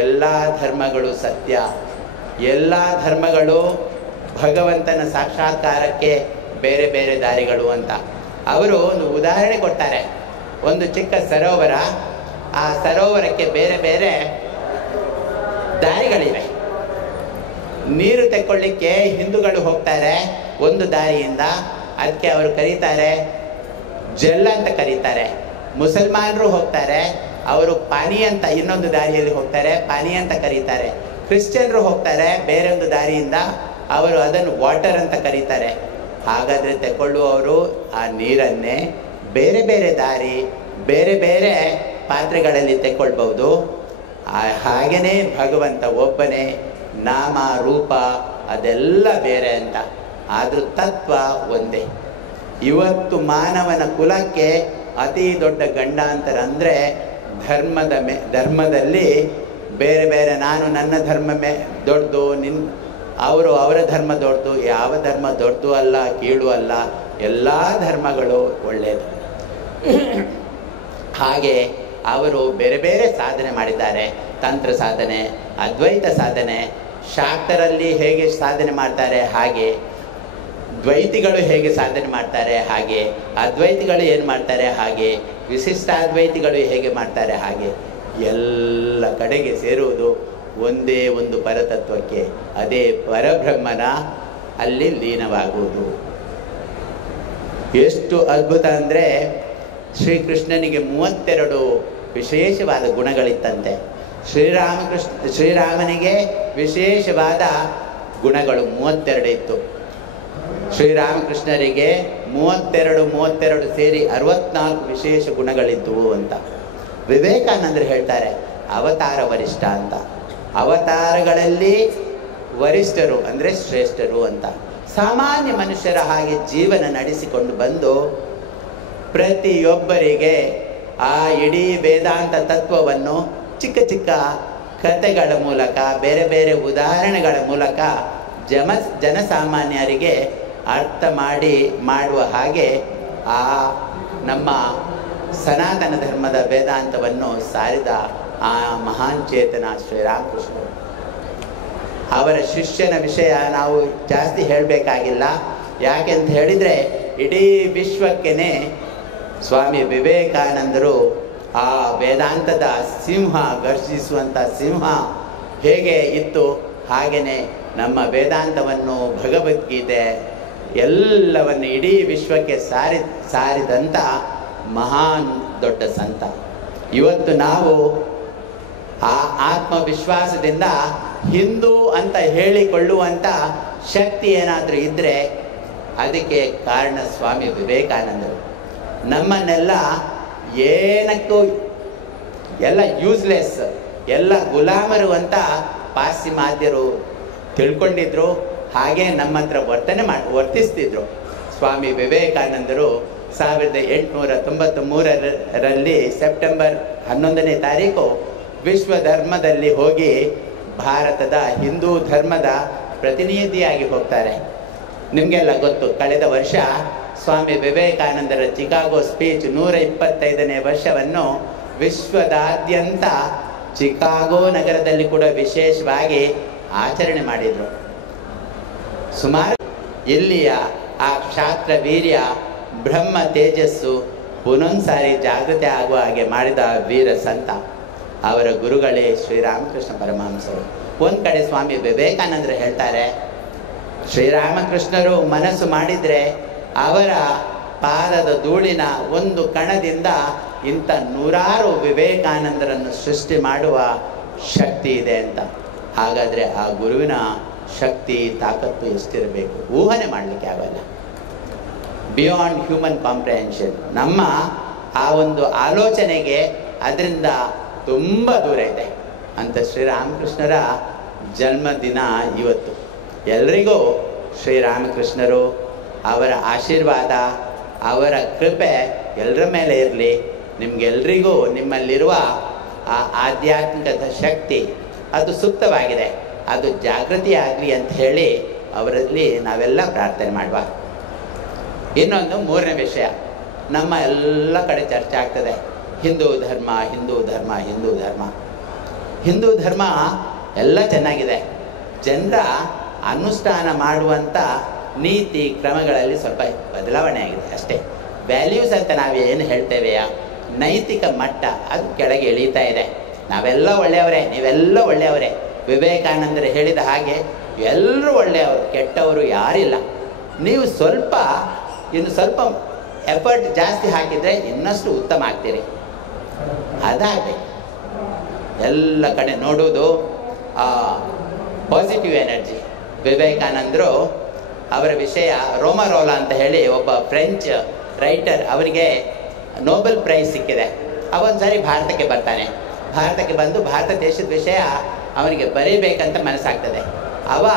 ಎಲ್ಲ ಧರ್ಮಗಳು ಸತ್ಯ, ಎಲ್ಲ ಧರ್ಮಗಳು ಭಗವಂತನ ಸಾಕ್ಷಾತ್ಕಾರಕ್ಕೆ ಬೇರೆ ಬೇರೆ ದಾರಿಗಳು ಅಂತ. ಅವರು ಒಂದು ಉದಾಹರಣೆ ಕೊಡ್ತಾರೆ. ಒಂದು ಚಿಕ್ಕ ಸರೋವರ, ಆ ಸರೋವರಕ್ಕೆ ಬೇರೆ ಬೇರೆ ದಾರಿಗಳಿವೆ. ನೀರು ತೆಕ್ಕೊಳ್ಳಿಕ್ಕೆ ಹಿಂದೂಗಳು ಹೋಗ್ತಾರೆ ಒಂದು ದಾರಿಯಿಂದ, ಅದಕ್ಕೆ ಅವರು ಕರೀತಾರೆ ಜಲ್ ಅಂತ ಕರೀತಾರೆ. ಮುಸಲ್ಮಾನರು ಹೋಗ್ತಾರೆ, ಅವರು ಪಾನಿ ಅಂತ ಇನ್ನೊಂದು ದಾರಿಯಲ್ಲಿ ಹೋಗ್ತಾರೆ, ಪಾನಿ ಅಂತ ಕರೀತಾರೆ. ಕ್ರಿಶ್ಚಿಯನ್ರು ಹೋಗ್ತಾರೆ ಬೇರೆ ಒಂದು ದಾರಿಯಿಂದ, ಅವರು ಅದನ್ನು ವಾಟರ್ ಅಂತ ಕರೀತಾರೆ. ಹಾಗಾದರೆ ತೆಕ್ಕೊಳ್ಳುವವರು ಆ ನೀರನ್ನೇ ಬೇರೆ ಬೇರೆ ದಾರಿ, ಬೇರೆ ಬೇರೆ ಪಾತ್ರೆಗಳಲ್ಲಿ ತೆಕ್ಕೊಳ್ಬಹುದು. ಹಾಗೆಯೇ ಭಗವಂತ ಒಬ್ಬನೇ, ನಾಮ ರೂಪ ಅದೆಲ್ಲ ಬೇರೆ ಅಂತ, ಆದರೂ ತತ್ವ ಒಂದೇ. ಇವತ್ತು ಮಾನವನ ಕುಲಕ್ಕೆ ಅತಿ ದೊಡ್ಡ ಗಂಡಾಂತರ ಅಂದರೆ ಧರ್ಮದಲ್ಲಿ ಬೇರೆ ಬೇರೆ, ನಾನು ನನ್ನ ಧರ್ಮ ದೊಡ್ಡದು, ಅವರು ಅವರ ಧರ್ಮ ದೊಡ್ಡದು. ಯಾವ ಧರ್ಮ ದೊಡ್ಡದು ಅಲ್ಲ, ಕೀಳು ಅಲ್ಲ, ಎಲ್ಲ ಧರ್ಮಗಳು ಒಳ್ಳೆಯದು. ಹಾಗೆ ಅವರು ಬೇರೆ ಬೇರೆ ಸಾಧನೆ ಮಾಡಿದ್ದಾರೆ. ತಂತ್ರ ಸಾಧನೆ, ಅದ್ವೈತ ಸಾಧನೆ, ಶಾಕ್ತರಲ್ಲಿ ಹೇಗೆ ಸಾಧನೆ ಮಾಡ್ತಾರೆ ಹಾಗೆ, ದ್ವೈತಿಗಳು ಹೇಗೆ ಸಾಧನೆ ಮಾಡ್ತಾರೆ ಹಾಗೆ, ಅದ್ವೈತಿಗಳು ಏನು ಮಾಡ್ತಾರೆ ಹಾಗೆ, ವಿಶಿಷ್ಟಾದ್ವೈತಿಗಳು ಹೇಗೆ ಮಾಡ್ತಾರೆ ಹಾಗೆ, ಎಲ್ಲ ಕಡೆಗೆ ಸೇರುವುದು ಒಂದೇ ಒಂದು ಪರತತ್ವಕ್ಕೆ, ಅದೇ ಪರಬ್ರಹ್ಮನ ಅಲ್ಲಿ ಲೀನವಾಗುವುದು. ಎಷ್ಟು ಅದ್ಭುತ ಅಂದರೆ, ಶ್ರೀಕೃಷ್ಣನಿಗೆ 32 ವಿಶೇಷವಾದ ಗುಣಗಳಿತ್ತಂತೆ. ಶ್ರೀರಾಮನಿಗೆ ವಿಶೇಷವಾದ ಗುಣಗಳು 32 ಇತ್ತು. ಶ್ರೀರಾಮಕೃಷ್ಣರಿಗೆ 32 ಸೇರಿ 64 ವಿಶೇಷ ಗುಣಗಳಿದ್ದವು ಅಂತ. ವಿವೇಕಾನಂದರು ಹೇಳ್ತಾರೆ ಅವತಾರ ವರಿಷ್ಠ ಅಂತ. ಅವತಾರಗಳಲ್ಲಿ ವರಿಷ್ಠರು ಅಂದರೆ ಶ್ರೇಷ್ಠರು ಅಂತ. ಸಾಮಾನ್ಯ ಮನುಷ್ಯರ ಹಾಗೆ ಜೀವನ ನಡೆಸಿಕೊಂಡು ಬಂದು ಪ್ರತಿಯೊಬ್ಬರಿಗೆ ಆ ಇಡೀ ವೇದಾಂತ ತತ್ವವನ್ನು ಚಿಕ್ಕ ಚಿಕ್ಕ ಕಥೆಗಳ ಮೂಲಕ, ಬೇರೆ ಬೇರೆ ಉದಾಹರಣೆಗಳ ಮೂಲಕ ಜನಸಾಮಾನ್ಯರಿಗೆ ಅರ್ಥ ಮಾಡುವ ಹಾಗೆ ಆ ನಮ್ಮ ಸನಾತನ ಧರ್ಮದ ವೇದಾಂತವನ್ನು ಸಾರಿದ ಆ ಮಹಾನ್ ಚೇತನ ಶ್ರೀರಾಮಕೃಷ್ಣರು. ಅವರ ಶಿಷ್ಯನ ವಿಷಯ ನಾವು ಜಾಸ್ತಿ ಹೇಳಬೇಕಾಗಿಲ್ಲ. ಯಾಕೆಂತ ಹೇಳಿದರೆ ಇಡೀ ವಿಶ್ವಕ್ಕೇ ಸ್ವಾಮಿ ವಿವೇಕಾನಂದರು ಆ ವೇದಾಂತದ ಸಿಂಹ, ಘರ್ಷಿಸುವಂಥ ಸಿಂಹ ಹೇಗೆ ಇತ್ತು ಹಾಗೆಯೇ ನಮ್ಮ ವೇದಾಂತವನ್ನು, ಭಗವದ್ಗೀತೆ ಎಲ್ಲವನ್ನು ಇಡೀ ವಿಶ್ವಕ್ಕೆ ಸಾರಿದಂಥ ಮಹಾನ್ ದೊಡ್ಡ ಸಂತ. ಇವತ್ತು ನಾವು ಆ ಆತ್ಮವಿಶ್ವಾಸದಿಂದ ಹಿಂದೂ ಅಂತ ಹೇಳಿಕೊಳ್ಳುವಂಥ ಶಕ್ತಿ ಏನಾದರೂ ಇದ್ದರೆ ಅದಕ್ಕೆ ಕಾರಣ ಸ್ವಾಮಿ ವಿವೇಕಾನಂದರು. ನಮ್ಮನ್ನೆಲ್ಲ ಏನಕ್ಕೂ ಎಲ್ಲ ಯೂಸ್ಲೆಸ್, ಎಲ್ಲ ಗುಲಾಮರು ಅಂತ ಪಾಶ್ಚಿಮಾತ್ಯರು ತಿಳ್ಕೊಂಡಿದ್ರು. ಹಾಗೆ ನಮ್ಮ ಹತ್ರ ವರ್ತಿಸ್ತಿದ್ರು. ಸ್ವಾಮಿ ವಿವೇಕಾನಂದರು 1893ರಲ್ಲಿ ಸೆಪ್ಟೆಂಬರ್ 11ನೇ ತಾರೀಕು ವಿಶ್ವ ಧರ್ಮದಲ್ಲಿ ಹೋಗಿ ಭಾರತದ ಹಿಂದೂ ಧರ್ಮದ ಪ್ರತಿನಿಧಿಯಾಗಿ ಹೋಗ್ತಾರೆ. ನಿಮಗೆಲ್ಲ ಗೊತ್ತು, ಕಳೆದ ವರ್ಷ ಸ್ವಾಮಿ ವಿವೇಕಾನಂದರ ಚಿಕಾಗೋ ಸ್ಪೀಚ್ 125ನೇ ವರ್ಷವನ್ನು ವಿಶ್ವದಾದ್ಯಂತ ಚಿಕಾಗೋ ನಗರದಲ್ಲಿ ಕೂಡ ವಿಶೇಷವಾಗಿ ಆಚರಣೆ ಮಾಡಿದರು. ಸುಮಾರು ಇಲ್ಲಿಯ ಆ ಕ್ಷಾತ್ರ ವೀರ್ಯ, ಬ್ರಹ್ಮ ತೇಜಸ್ಸು ಪುನೊಂದು ಸಾರಿ ಜಾಗೃತಿ ಆಗುವ ಹಾಗೆ ಮಾಡಿದ ವೀರ ಸಂತ ಅವರ ಗುರುಗಳೇ ಶ್ರೀರಾಮಕೃಷ್ಣ ಪರಮಹಂಸರು. ಒಂದು ಕಡೆ ಸ್ವಾಮಿ ವಿವೇಕಾನಂದರು ಹೇಳ್ತಾರೆ, ಶ್ರೀರಾಮಕೃಷ್ಣರು ಮನಸ್ಸು ಮಾಡಿದರೆ ಅವರ ಪಾದದ ಧೂಳಿನ ಒಂದು ಕಣದಿಂದ ಇಂಥ ನೂರಾರು ವಿವೇಕಾನಂದರನ್ನು ಸೃಷ್ಟಿ ಮಾಡುವ ಶಕ್ತಿ ಇದೆ ಅಂತ. ಹಾಗಾದರೆ ಆ ಗುರುವಿನ ಶಕ್ತಿ ತಾಕತ್ತು ಎಷ್ಟಿರಬೇಕು, ಊಹನೆ ಮಾಡಲಿಕ್ಕೆ ಆಗಲ್ಲ. Beyond human comprehension. ನಮ್ಮ ಆ ಒಂದು ಆಲೋಚನೆಗೆ ಅದರಿಂದ ತುಂಬ ದೂರ ಇದೆ ಅಂತ. ಶ್ರೀರಾಮಕೃಷ್ಣರ ಜನ್ಮದಿನ ಇವತ್ತು. ಎಲ್ರಿಗೂ ಶ್ರೀರಾಮಕೃಷ್ಣರು ಅವರ ಆಶೀರ್ವಾದ, ಅವರ ಕೃಪೆ ಎಲ್ಲರ ಮೇಲೆ ಇರಲಿ. ನಿಮಗೆಲ್ರಿಗೂ ನಿಮ್ಮಲ್ಲಿರುವ ಆ ಆಧ್ಯಾತ್ಮಿಕದ ಶಕ್ತಿ ಅದು ಸುಪ್ತವಾಗಿದೆ, ಅದು ಜಾಗೃತಿ ಆಗಲಿ ಅಂತ ಹೇಳಿ ಅವರಲ್ಲಿ ನಾವೆಲ್ಲ ಪ್ರಾರ್ಥನೆ ಮಾಡುವ. ಇನ್ನೊಂದು ಮೂರನೇ ವಿಷಯ, ನಮ್ಮ ಎಲ್ಲ ಕಡೆ ಚರ್ಚೆ ಆಗ್ತದೆ ಹಿಂದೂ ಧರ್ಮ, ಹಿಂದೂ ಧರ್ಮ, ಹಿಂದೂ ಧರ್ಮ. ಹಿಂದೂ ಧರ್ಮ ಎಲ್ಲ ಚೆನ್ನಾಗಿದೆ, ಜನರ ಅನುಷ್ಠಾನ ಮಾಡುವಂಥ ನೀತಿ ಕ್ರಮಗಳಲ್ಲಿ ಸ್ವಲ್ಪ ಬದಲಾವಣೆ ಆಗಿದೆ ಅಷ್ಟೇ. ವ್ಯಾಲ್ಯೂಸ್ ಅಂತ ನಾವೇನು ಹೇಳ್ತೇವೆಯಾ, ನೈತಿಕ ಮಟ್ಟ ಅದು ಕೆಳಗೆ ಇಳೀತಾ ಇದೆ. ನಾವೆಲ್ಲ ಒಳ್ಳೆಯವರೇ, ನೀವೆಲ್ಲ ಒಳ್ಳೆಯವರೇ. ವಿವೇಕಾನಂದರು ಹೇಳಿದ ಹಾಗೆ ಎಲ್ಲರೂ ಒಳ್ಳೆಯವರು, ಕೆಟ್ಟವರು ಯಾರಿಲ್ಲ. ನೀವು ಇನ್ನು ಸ್ವಲ್ಪ ಎಫರ್ಟ್ ಜಾಸ್ತಿ ಹಾಕಿದರೆ ಇನ್ನಷ್ಟು ಉತ್ತಮ ಆಗ್ತೀರಿ. ಅದಾಗಬೇಕು. ಎಲ್ಲ ಕಡೆ ನೋಡುವುದು ಪಾಸಿಟಿವ್ ಎನರ್ಜಿ. ವಿವೇಕಾನಂದರು ಅವರ ವಿಷಯ ರೋಮರೋಲಾ ಅಂತ ಹೇಳಿ ಒಬ್ಬ ಫ್ರೆಂಚ್ ರೈಟರ್, ಅವರಿಗೆ ನೋಬೆಲ್ ಪ್ರೈಸ್ ಸಿಕ್ಕಿದೆ. ಅವೊಂದು ಸಾರಿ ಭಾರತಕ್ಕೆ ಬರ್ತಾನೆ. ಭಾರತಕ್ಕೆ ಬಂದು ಭಾರತ ದೇಶದ ವಿಷಯ ಅವನಿಗೆ ಬರೀಬೇಕಂತ ಮನಸ್ಸಾಗ್ತದೆ. ಅವ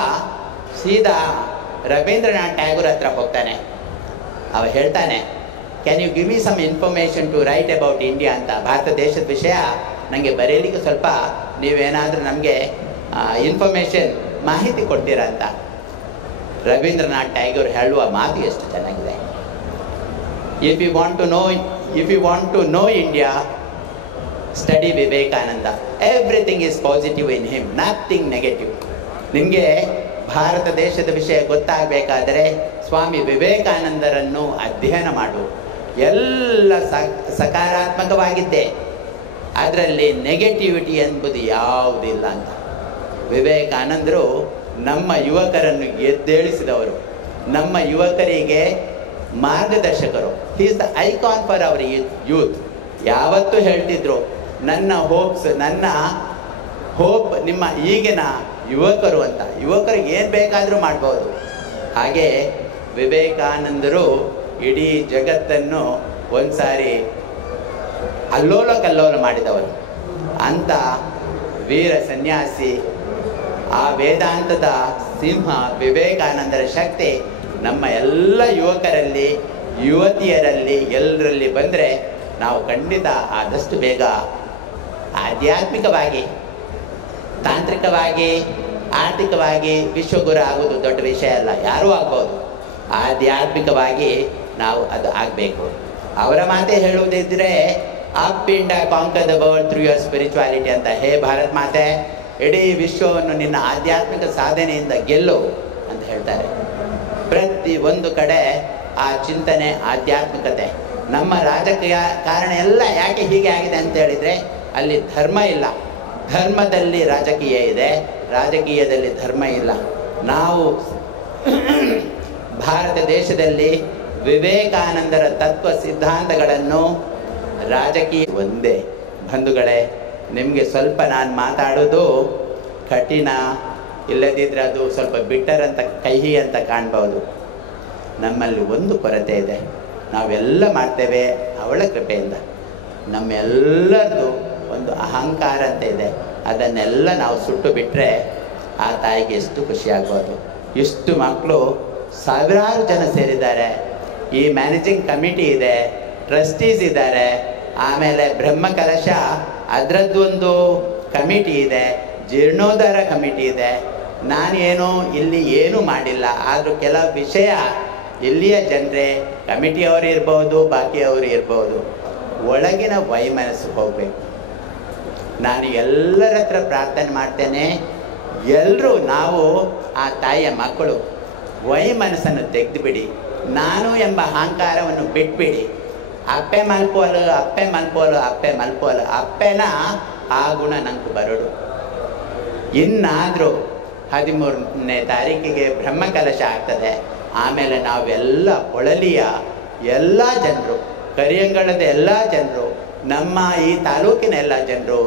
ಸೀದಾ ರವೀಂದ್ರನಾಥ್ ಟ್ಯಾಗೂರ್ ಹತ್ರ ಹೋಗ್ತಾನೆ. ಅವ ಹೇಳ್ತಾನೆ, can you give me some information to write about India ಅಂತ. ಭಾರತ ದೇಶದ ವಿಷಯ ನನಗೆ ಬರೀಲಿಕ್ಕೆ ಸ್ವಲ್ಪ ನೀವೇನಾದರೂ ನಮಗೆ ಇನ್ಫಾರ್ಮೇಷನ್ ಮಾಹಿತಿ ಕೊಡ್ತೀರಾ ಅಂತ. ರವೀಂದ್ರನಾಥ್ ಟ್ಯಾಗೂರ್ ಹೇಳುವ ಮಾತು ಎಷ್ಟು ಚೆನ್ನಾಗಿದೆ. If you want to know India, study Vivekananda. Everything is positive in him, nothing negative. ನಿಮಗೆ ಭಾರತ ದೇಶದ ವಿಷಯ ಗೊತ್ತಾಗಬೇಕಾದರೆ ಸ್ವಾಮಿ ವಿವೇಕಾನಂದರನ್ನು ಅಧ್ಯಯನ ಮಾಡು. ಎಲ್ಲ ಸಕಾರಾತ್ಮಕವಾಗಿದ್ದೆ, ಅದರಲ್ಲಿ ನೆಗೆಟಿವಿಟಿ ಎಂಬುದು ಯಾವುದಿಲ್ಲ ಅಂತ. ವಿವೇಕಾನಂದರು ನಮ್ಮ ಯುವಕರನ್ನು ಎದ್ದೇಳಿಸಿದವರು, ನಮ್ಮ ಯುವಕರಿಗೆ ಮಾರ್ಗದರ್ಶಕರು. He is the icon for our youth. ಯಾವತ್ತೂ ಹೇಳ್ತಿದ್ರು, ನನ್ನ ಹೋಪ್ ನಿಮ್ಮ ಈಗಿನ ಯುವಕರು ಅಂತ. ಯುವಕರಿಗೆ ಏನು ಬೇಕಾದರೂ ಮಾಡ್ಬೋದು. ಹಾಗೆ ವಿವೇಕಾನಂದರು ಇಡೀ ಜಗತ್ತನ್ನು ಒಂದು ಸಾರಿ ಅಲ್ಲೋಲ ಕಲ್ಲೋಲ ಮಾಡಿದವರು. ಅಂಥ ವೀರ ಸನ್ಯಾಸಿ, ಆ ವೇದಾಂತದ ಸಿಂಹ ವಿವೇಕಾನಂದರ ಶಕ್ತಿ ನಮ್ಮ ಎಲ್ಲ ಯುವಕರಲ್ಲಿ, ಯುವತಿಯರಲ್ಲಿ, ಎಲ್ಲರಲ್ಲಿ ಬಂದರೆ ನಾವು ಖಂಡಿತ ಆದಷ್ಟು ಬೇಗ ಆಧ್ಯಾತ್ಮಿಕವಾಗಿ, ತಾಂತ್ರಿಕವಾಗಿ, ಆರ್ಥಿಕವಾಗಿ ವಿಶ್ವಗುರು ಆಗೋದು ದೊಡ್ಡ ವಿಷಯ ಅಲ್ಲ, ಯಾರೂ ಆಗ್ಬೋದು. ಆಧ್ಯಾತ್ಮಿಕವಾಗಿ ನಾವು ಅದು ಆಗಬೇಕು. ಅವರ ಮಾತೆ ಹೇಳುವುದಿದ್ದರೆ up India conquer the world through your spirituality ಅಂತ. ಹೇ ಭಾರತ್ ಮಾತೆ, ಇಡೀ ವಿಶ್ವವನ್ನು ನಿನ್ನ ಆಧ್ಯಾತ್ಮಿಕ ಸಾಧನೆಯಿಂದ ಗೆಲ್ಲು ಅಂತ ಹೇಳ್ತಾರೆ. ಪ್ರತಿ ಒಂದು ಕಡೆ ಆ ಚಿಂತನೆ, ಆಧ್ಯಾತ್ಮಿಕತೆ. ನಮ್ಮ ರಾಜಕೀಯ ಕಾರಣ ಎಲ್ಲ ಯಾಕೆ ಹೀಗೆ ಆಗಿದೆ ಅಂತ ಹೇಳಿದರೆ, ಅಲ್ಲಿ ಧರ್ಮ ಇಲ್ಲ. ಧರ್ಮದಲ್ಲಿ ರಾಜಕೀಯ ಇದೆ, ರಾಜಕೀಯದಲ್ಲಿ ಧರ್ಮ ಇಲ್ಲ. ನಾವು ಭಾರತ ದೇಶದಲ್ಲಿ ವಿವೇಕಾನಂದರ ತತ್ವ ಸಿದ್ಧಾಂತಗಳನ್ನು ರಾಜಕೀಯ ಒಂದೇ. ಬಂಧುಗಳೇ, ನಿಮಗೆ ಸ್ವಲ್ಪ ನಾನು ಮಾತಾಡೋದು ಕಠಿಣ, ಇಲ್ಲದಿದ್ದರೆ ಅದು ಸ್ವಲ್ಪ ಬಿಟ್ಟರ್ ಅಂತ, ಕಹಿ ಅಂತ ಕಾಣ್ಬೋದು. ನಮ್ಮಲ್ಲಿ ಒಂದು ಕೊರತೆ ಇದೆ, ನಾವೆಲ್ಲ ಮಾಡ್ತೇವೆ ಅವಳ ಕೃಪೆಯಿಂದ. ನಮ್ಮೆಲ್ಲರದು ಒಂದು ಅಹಂಕಾರ ಅಂತ ಇದೆ, ಅದನ್ನೆಲ್ಲ ನಾವು ಸುಟ್ಟು ಬಿಟ್ಟರೆ ಆ ತಾಯಿಗೆ ಎಷ್ಟು ಖುಷಿಯಾಗ್ಬೋದು. ಇಷ್ಟು ಮಕ್ಕಳು, ಸಾವಿರಾರು ಜನ ಸೇರಿದ್ದಾರೆ. ಈ ಮ್ಯಾನೇಜಿಂಗ್ ಕಮಿಟಿ ಇದೆ, ಟ್ರಸ್ಟೀಸ್ ಇದ್ದಾರೆ, ಆಮೇಲೆ ಬ್ರಹ್ಮ ಕಲಶ ಅದರದ್ದೊಂದು ಕಮಿಟಿ ಇದೆ, ಜೀರ್ಣೋದ್ಧಾರ ಕಮಿಟಿ ಇದೆ. ನಾನೇನು ಇಲ್ಲಿ ಏನೂ ಮಾಡಿಲ್ಲ, ಆದರೂ ಕೆಲವು ವಿಷಯ ಇಲ್ಲಿಯ ಜನರೇ, ಕಮಿಟಿಯವರು ಇರ್ಬೋದು, ಬಾಕಿಯವರು ಇರ್ಬೋದು, ಒಳಗಿನ ವೈಮನಸ್ಸು ಹೋಗಬೇಕು. ನಾನು ಎಲ್ಲರ ಹತ್ರ ಪ್ರಾರ್ಥನೆ ಮಾಡ್ತೇನೆ, ಎಲ್ಲರೂ ನಾವು ಆ ತಾಯಿಯ ಮಕ್ಕಳು. ವೈಮನಸ್ಸನ್ನು ತೆಗೆದುಬಿಡಿ, ನಾನು ಎಂಬ ಅಹಂಕಾರವನ್ನು ಬಿಟ್ಬಿಡಿ. ಅಪ್ಪೆ ಮಲ್ಪೋಲು, ಅಪ್ಪೆ ಮಲ್ಪೋಲು, ಅಪ್ಪೆ ಮಲ್ಪೋಲು, ಅಪ್ಪೆನ ಆ ಗುಣ ನಂಗೆ ಬರೋಡು. ಇನ್ನಾದರೂ 13ನೇ ತಾರೀಕಿಗೆ ಬ್ರಹ್ಮಕಲಶ ಆಗ್ತದೆ. ಆಮೇಲೆ ನಾವೆಲ್ಲ ಹೊಳಲಿಯ ಎಲ್ಲ ಜನರು, ಕರಿಯಂಗಳದ ಎಲ್ಲ ಜನರು, ನಮ್ಮ ಈ ತಾಲೂಕಿನ ಎಲ್ಲ ಜನರು,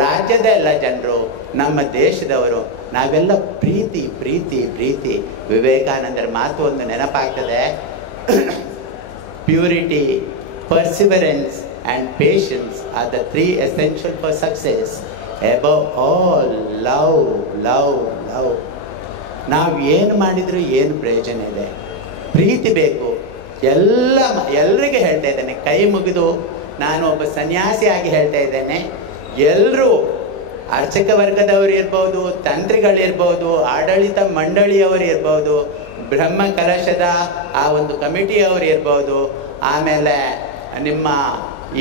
ರಾಜ್ಯದ ಎಲ್ಲ ಜನರು, ನಮ್ಮ ದೇಶದವರು, ನಾವೆಲ್ಲ ಪ್ರೀತಿ ಪ್ರೀತಿ ಪ್ರೀತಿ. ವಿವೇಕಾನಂದರ ಮಾತು ಒಂದು ನೆನಪಾಗ್ತದೆ, purity, perseverance and patience are the 3 essential for success. Above all, love, love, love. ನಾವು ಏನು ಮಾಡಿದರೂ ಏನು ಪ್ರಯೋಜನ ಇದೆ? ಪ್ರೀತಿ ಬೇಕು. ಎಲ್ರಿಗೆ ಹೇಳ್ತಾ ಇದ್ದೇನೆ, ಕೈ ಮುಗಿದು ನಾನು ಒಬ್ಬ ಸನ್ಯಾಸಿಯಾಗಿ ಹೇಳ್ತಾ ಇದ್ದೇನೆ, ಎಲ್ಲರೂ ಅರ್ಚಕ ವರ್ಗದವರು ಇರ್ಬೋದು, ತಂತ್ರಿಗಳಿರ್ಬೋದು, ಆಡಳಿತ ಮಂಡಳಿಯವರು ಇರ್ಬೋದು, ಬ್ರಹ್ಮ ಕಲಶದ ಆ ಒಂದು ಕಮಿಟಿಯವರು ಇರ್ಬೋದು, ಆಮೇಲೆ ನಿಮ್ಮ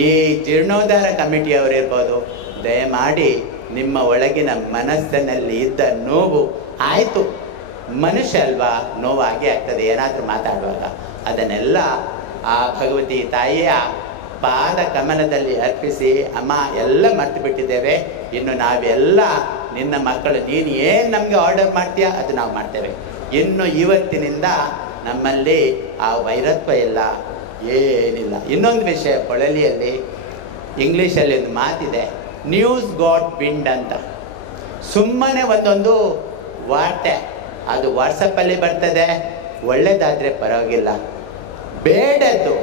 ಈ ಜೀರ್ಣೋದ್ಧಾರ ಕಮಿಟಿಯವರು ಇರ್ಬೋದು, ದಯಮಾಡಿ ನಿಮ್ಮ ಒಳಗಿನ ಮನಸ್ಸಿನಲ್ಲಿ ಇದ್ದ ನೋವು, ಆಯಿತು ಮನುಷ್ಯ ಅಲ್ವಾ, ನೋವಾಗೇ ಆಗ್ತದೆ ಏನಾದರೂ ಮಾತಾಡುವಾಗ, ಅದನ್ನೆಲ್ಲ ಆ ಭಗವತಿ ತಾಯಿಯ ಪಾದ ಕಮಲದಲ್ಲಿ ಅರ್ಪಿಸಿ, ಅಮ್ಮ ಎಲ್ಲ ಮರ್ತು ಬಿಟ್ಟಿದ್ದೇವೆ, ಇನ್ನು ನಾವೆಲ್ಲ ನಿನ್ನ ಮಕ್ಕಳು, ನೀನು ಏನು ನಮಗೆ ಆರ್ಡರ್ ಮಾಡ್ತೀಯಾ ಅದು ನಾವು ಮಾಡ್ತೇವೆ. ಇನ್ನು ಇವತ್ತಿನಿಂದ ನಮ್ಮಲ್ಲಿ ಆ ವೈರತ್ವ ಇಲ್ಲ, ಏನಿಲ್ಲ. ಇನ್ನೊಂದು ವಿಷಯ, ಹೊಳಲಿಯಲ್ಲಿ ಇಂಗ್ಲೀಷಲ್ಲಿ ಒಂದು ಮಾತಿದೆ, ನ್ಯೂಸ್ ಗಾಟ್ ವಿಂಡ್ ಅಂತ. ಸುಮ್ಮನೆ ಒಂದೊಂದು ವಾರ್ತೆ ಅದು ವಾಟ್ಸಪ್ಪಲ್ಲಿ ಬರ್ತದೆ, ಒಳ್ಳೆಯದಾದರೆ ಪರವಾಗಿಲ್ಲ, ಬೇಡದ್ದು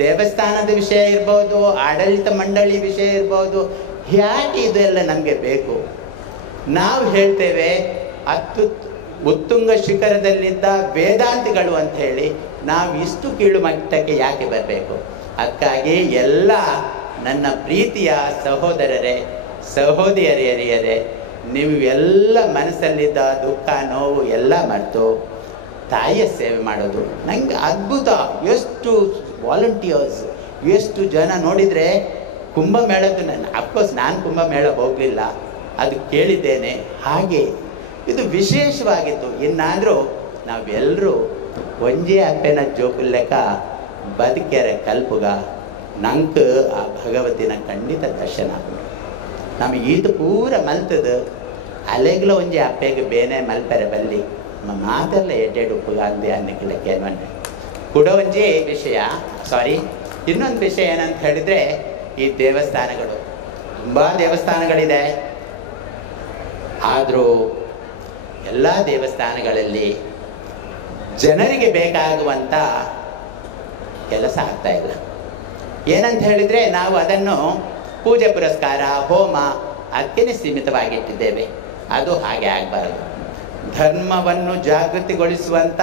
ದೇವಸ್ಥಾನದ ವಿಷಯ ಇರ್ಬೋದು, ಆಡಳಿತ ಮಂಡಳಿ ವಿಷಯ ಇರ್ಬೋದು, ಯಾಕೆ ಇದೆಲ್ಲ ನಮಗೆ ಬೇಕು? ನಾವು ಹೇಳ್ತೇವೆ ಉತ್ತುಂಗ ಶಿಖರದಲ್ಲಿದ್ದ ವೇದಾಂತಿಗಳು ಅಂತ ಹೇಳಿ, ನಾವು ಇಷ್ಟು ಕೀಳು ಮಟ್ಟಕ್ಕೆ ಯಾಕೆ ಬರಬೇಕು? ಅದಕ್ಕಾಗಿ ಎಲ್ಲ ನನ್ನ ಪ್ರೀತಿಯ ಸಹೋದರರೇ, ಸಹೋದರಿಯರೇ, ನೀವು ಎಲ್ಲ ಮನಸ್ಸಲ್ಲಿದ್ದ ದುಃಖ ನೋವು ಎಲ್ಲ ಮರೆತು ತಾಯಿಯ ಸೇವೆ ಮಾಡೋದು ನನಗೆ ಅದ್ಭುತ. ಎಷ್ಟು ವಾಲಂಟಿಯರ್ಸ್, ಎಷ್ಟು ಜನ ನೋಡಿದರೆ, ಕುಂಭಮೇಳದ್ದು ಅಫ್ಕೋರ್ಸ್ ನಾನು ಕುಂಭಮೇಳ ಹೋಗಲಿಲ್ಲ, ಅದು ಕೇಳಿದ್ದೇನೆ. ಹಾಗೆ ಇದು ವಿಶೇಷವಾಗಿತ್ತು. ಇನ್ನಾದರೂ ನಾವೆಲ್ಲರೂ ಒಂಜೇ ಅಪ್ಪೆನ ಜೋಕುಲ್ಲೆಕ್ಕ ಬದುಕ್ಯಾರೆ ಕಲ್ಪುಗ, ನಂಗೆ ಆ ಭಗವತಿನ ಖಂಡಿತ ದರ್ಶನ ಆಗ್ಬಿಡು. ನಮಗೆ ಈತ ಪೂರ ಮಲ್ತದ ಅಲೆಗ್ಲ ಒಂಜಿ ಅಪ್ಪೆಗೆ ಬೇನೆ ಮಲ್ಪರೆ ಬಲ್ಲಿ ಮಾತೆಲ್ಲ ಎಡ್ಡೆಡು ಉಪ್ಪುಗ ಅಂದೆ ಅನ್ನಕ್ಕೆ ಅನ್ವಂಡೆ ಕೂಡ ಒಂಜಿ ವಿಷಯ. ಇನ್ನೊಂದು ವಿಷಯ ಏನಂತ ಹೇಳಿದರೆ, ಈ ದೇವಸ್ಥಾನಗಳು, ತುಂಬ ದೇವಸ್ಥಾನಗಳಿದೆ, ಆದರೂ ಎಲ್ಲ ದೇವಸ್ಥಾನಗಳಲ್ಲಿ ಜನರಿಗೆ ಬೇಕಾಗುವಂಥ ಕೆಲಸ ಆಗ್ತಾ ಇಲ್ಲ. ಏನಂತ ಹೇಳಿದರೆ, ನಾವು ಅದನ್ನು ಪೂಜೆ ಪುರಸ್ಕಾರ, ಹೋಮ ಅದಕ್ಕೆ ಸೀಮಿತವಾಗಿಟ್ಟಿದ್ದೇವೆ. ಅದು ಹಾಗೆ ಆಗಬಾರದು. ಧರ್ಮವನ್ನು ಜಾಗೃತಿಗೊಳಿಸುವಂಥ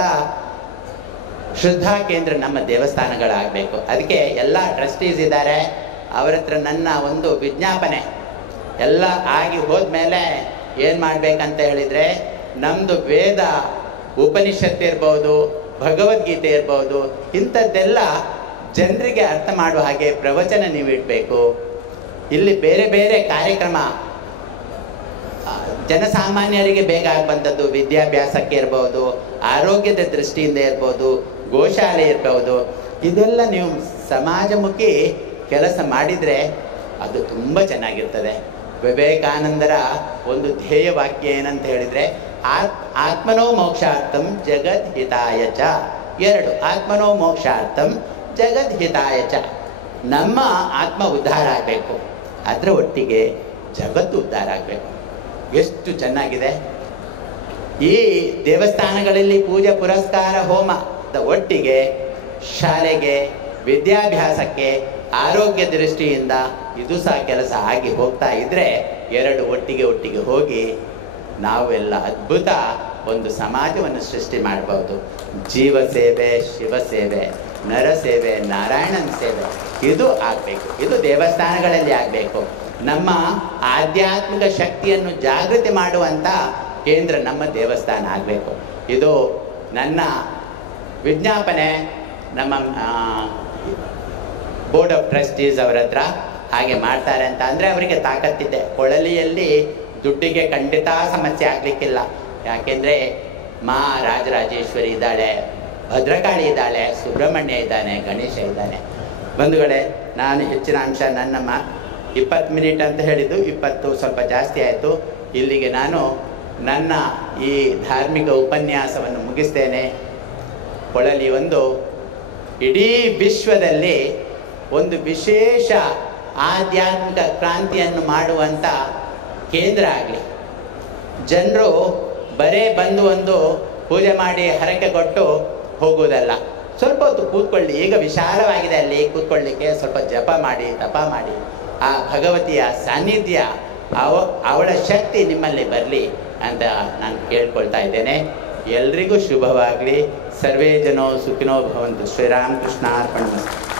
ಶ್ರದ್ಧಾ ಕೇಂದ್ರ ನಮ್ಮ ದೇವಸ್ಥಾನಗಳಾಗಬೇಕು. ಅದಕ್ಕೆ ಎಲ್ಲ ಟ್ರಸ್ಟೀಸ್ ಇದ್ದಾರೆ, ಅವರ ಹತ್ರ ನನ್ನ ಒಂದು ವಿಜ್ಞಾಪನೆ. ಎಲ್ಲ ಆಗಿ ಹೋದ್ಮೇಲೆ ಏನು ಮಾಡಬೇಕಂತ ಹೇಳಿದರೆ, ನಮ್ಮದು ವೇದ ಉಪನಿಷತ್ತು ಇರ್ಬೋದು, ಭಗವದ್ಗೀತೆ ಇರ್ಬೋದು, ಇಂಥದ್ದೆಲ್ಲ ಜನರಿಗೆ ಅರ್ಥ ಮಾಡುವ ಹಾಗೆ ಪ್ರವಚನ ನೀವು ಇಡಬೇಕು. ಇಲ್ಲಿ ಬೇರೆ ಬೇರೆ ಕಾರ್ಯಕ್ರಮ ಜನಸಾಮಾನ್ಯರಿಗೆ ಬೇಕಾಗುವಂಥದ್ದು, ವಿದ್ಯಾಭ್ಯಾಸಕ್ಕೆ ಇರ್ಬೋದು, ಆರೋಗ್ಯದ ದೃಷ್ಟಿಯಿಂದ ಇರ್ಬೋದು, ಗೋಶಾಲೆ ಇರ್ಬೋದು, ಇದೆಲ್ಲ ನೀವು ಸಮಾಜಮುಖಿ ಕೆಲಸ ಮಾಡಿದರೆ ಅದು ತುಂಬ ಚೆನ್ನಾಗಿರ್ತದೆ. ವಿವೇಕಾನಂದರ ಒಂದು ಧ್ಯೇಯ ವಾಕ್ಯ ಏನಂತ ಹೇಳಿದರೆ, ಆತ್ಮನೋ ಮೋಕ್ಷಾರ್ಥಂ ಜಗದ್ ಹಿತಾಯ ಚ. 2 ಆತ್ಮನೋ ಮೋಕ್ಷಾರ್ಥಂ ಜಗದ್ ಹಿತಾಯ ಚ. ನಮ್ಮ ಆತ್ಮ ಉದ್ಧಾರ ಆಗಬೇಕು, ಅದರ ಒಟ್ಟಿಗೆ ಜಗತ್ತು ಉದ್ಧಾರ ಆಗಬೇಕು. ಎಷ್ಟು ಚೆನ್ನಾಗಿದೆ! ಈ ದೇವಸ್ಥಾನಗಳಲ್ಲಿ ಪೂಜೆ ಪುರಸ್ಕಾರ ಹೋಮದ ಒಟ್ಟಿಗೆ ಶಾಲೆಗೆ, ವಿದ್ಯಾಭ್ಯಾಸಕ್ಕೆ, ಆರೋಗ್ಯ ದೃಷ್ಟಿಯಿಂದ ಇದು ಸಹ ಕೆಲಸ ಆಗಿ ಹೋಗ್ತಾ ಇದ್ದರೆ, 2 ಒಟ್ಟಿಗೆ ಹೋಗಿ ನಾವೆಲ್ಲ ಅದ್ಭುತ ಒಂದು ಸಮಾಜವನ್ನು ಸೃಷ್ಟಿ ಮಾಡಬಹುದು. ಜೀವ ಸೇವೆ, ಶಿವ ಸೇವೆ, ನರ ಸೇವೆ, ನಾರಾಯಣನ ಸೇವೆ, ಇದು ಆಗಬೇಕು. ಇದು ದೇವಸ್ಥಾನಗಳಲ್ಲಿ ಆಗಬೇಕು. ನಮ್ಮ ಆಧ್ಯಾತ್ಮಿಕ ಶಕ್ತಿಯನ್ನು ಜಾಗೃತಿ ಮಾಡುವಂಥ ಕೇಂದ್ರ ನಮ್ಮ ದೇವಸ್ಥಾನ ಆಗಬೇಕು. ಇದು ನನ್ನ ವಿಜ್ಞಾಪನೆ. ನಮ್ಮ ಬೋರ್ಡ್ ಆಫ್ ಟ್ರಸ್ಟೀಸ್ ಅವರ ಹತ್ರ ಹಾಗೆ ಮಾಡ್ತಾರೆ ಅಂತ ಅಂದರೆ ಅವರಿಗೆ ತಾಕತ್ತಿದೆ. ಕೊಳಲಿಯಲ್ಲಿ ದುಡ್ಡಿಗೆ ಖಂಡಿತ ಸಮಸ್ಯೆ ಆಗಲಿಕ್ಕಿಲ್ಲ. ಯಾಕೆಂದರೆ ಮಾ ರಾಜರಾಜೇಶ್ವರಿ ಇದ್ದಾಳೆ, ಭದ್ರಕಾಳಿ ಇದ್ದಾಳೆ, ಸುಬ್ರಹ್ಮಣ್ಯ ಇದ್ದಾನೆ, ಗಣೇಶ ಇದ್ದಾನೆ. ಬಂಧುಗಳೇ, ನಾನು ಹೆಚ್ಚಿನ ಅಂಶ ನನ್ನ 20 ಮಿನಿಟ್ ಅಂತ ಹೇಳಿದ್ದು 20 ಸ್ವಲ್ಪ ಜಾಸ್ತಿ ಆಯಿತು. ಇಲ್ಲಿಗೆ ನಾನು ನನ್ನ ಈ ಧಾರ್ಮಿಕ ಉಪನ್ಯಾಸವನ್ನು ಮುಗಿಸ್ತೇನೆ. ಕೊಳಲಿ ಒಂದು ಇಡೀ ವಿಶ್ವದಲ್ಲಿ ಒಂದು ವಿಶೇಷ ಆಧ್ಯಾತ್ಮಿಕ ಕ್ರಾಂತಿಯನ್ನು ಮಾಡುವಂಥ ಕೇಂದ್ರ ಆಗಲಿ. ಜನರು ಬರೇ ಬಂದು ಒಂದು ಪೂಜೆ ಮಾಡಿ ಹರಕೆ ಕೊಟ್ಟು ಹೋಗುವುದಲ್ಲ, ಸ್ವಲ್ಪ ಹೊತ್ತು ಕೂತ್ಕೊಳ್ಳಿ. ಈಗ ವಿಶಾಲವಾಗಿದೆ ಅಲ್ಲಿ ಕೂತ್ಕೊಳ್ಳಿಕ್ಕೆ, ಸ್ವಲ್ಪ ಜಪ ಮಾಡಿ, ತಪ ಮಾಡಿ. ಆ ಭಗವತಿಯ ಸಾನ್ನಿಧ್ಯ, ಅವಳ ಶಕ್ತಿ ನಿಮ್ಮಲ್ಲಿ ಬರಲಿ ಅಂತ ನಾನು ಕೇಳ್ಕೊಳ್ತಾ ಇದ್ದೇನೆ. ಎಲ್ರಿಗೂ ಶುಭವಾಗಲಿ. ಸರ್ವೇ ಜನೋ ಸುಖಿನೋ ಭವಂತು. ಶ್ರೀರಾಮಕೃಷ್ಣ ಅರ್ಪಣ.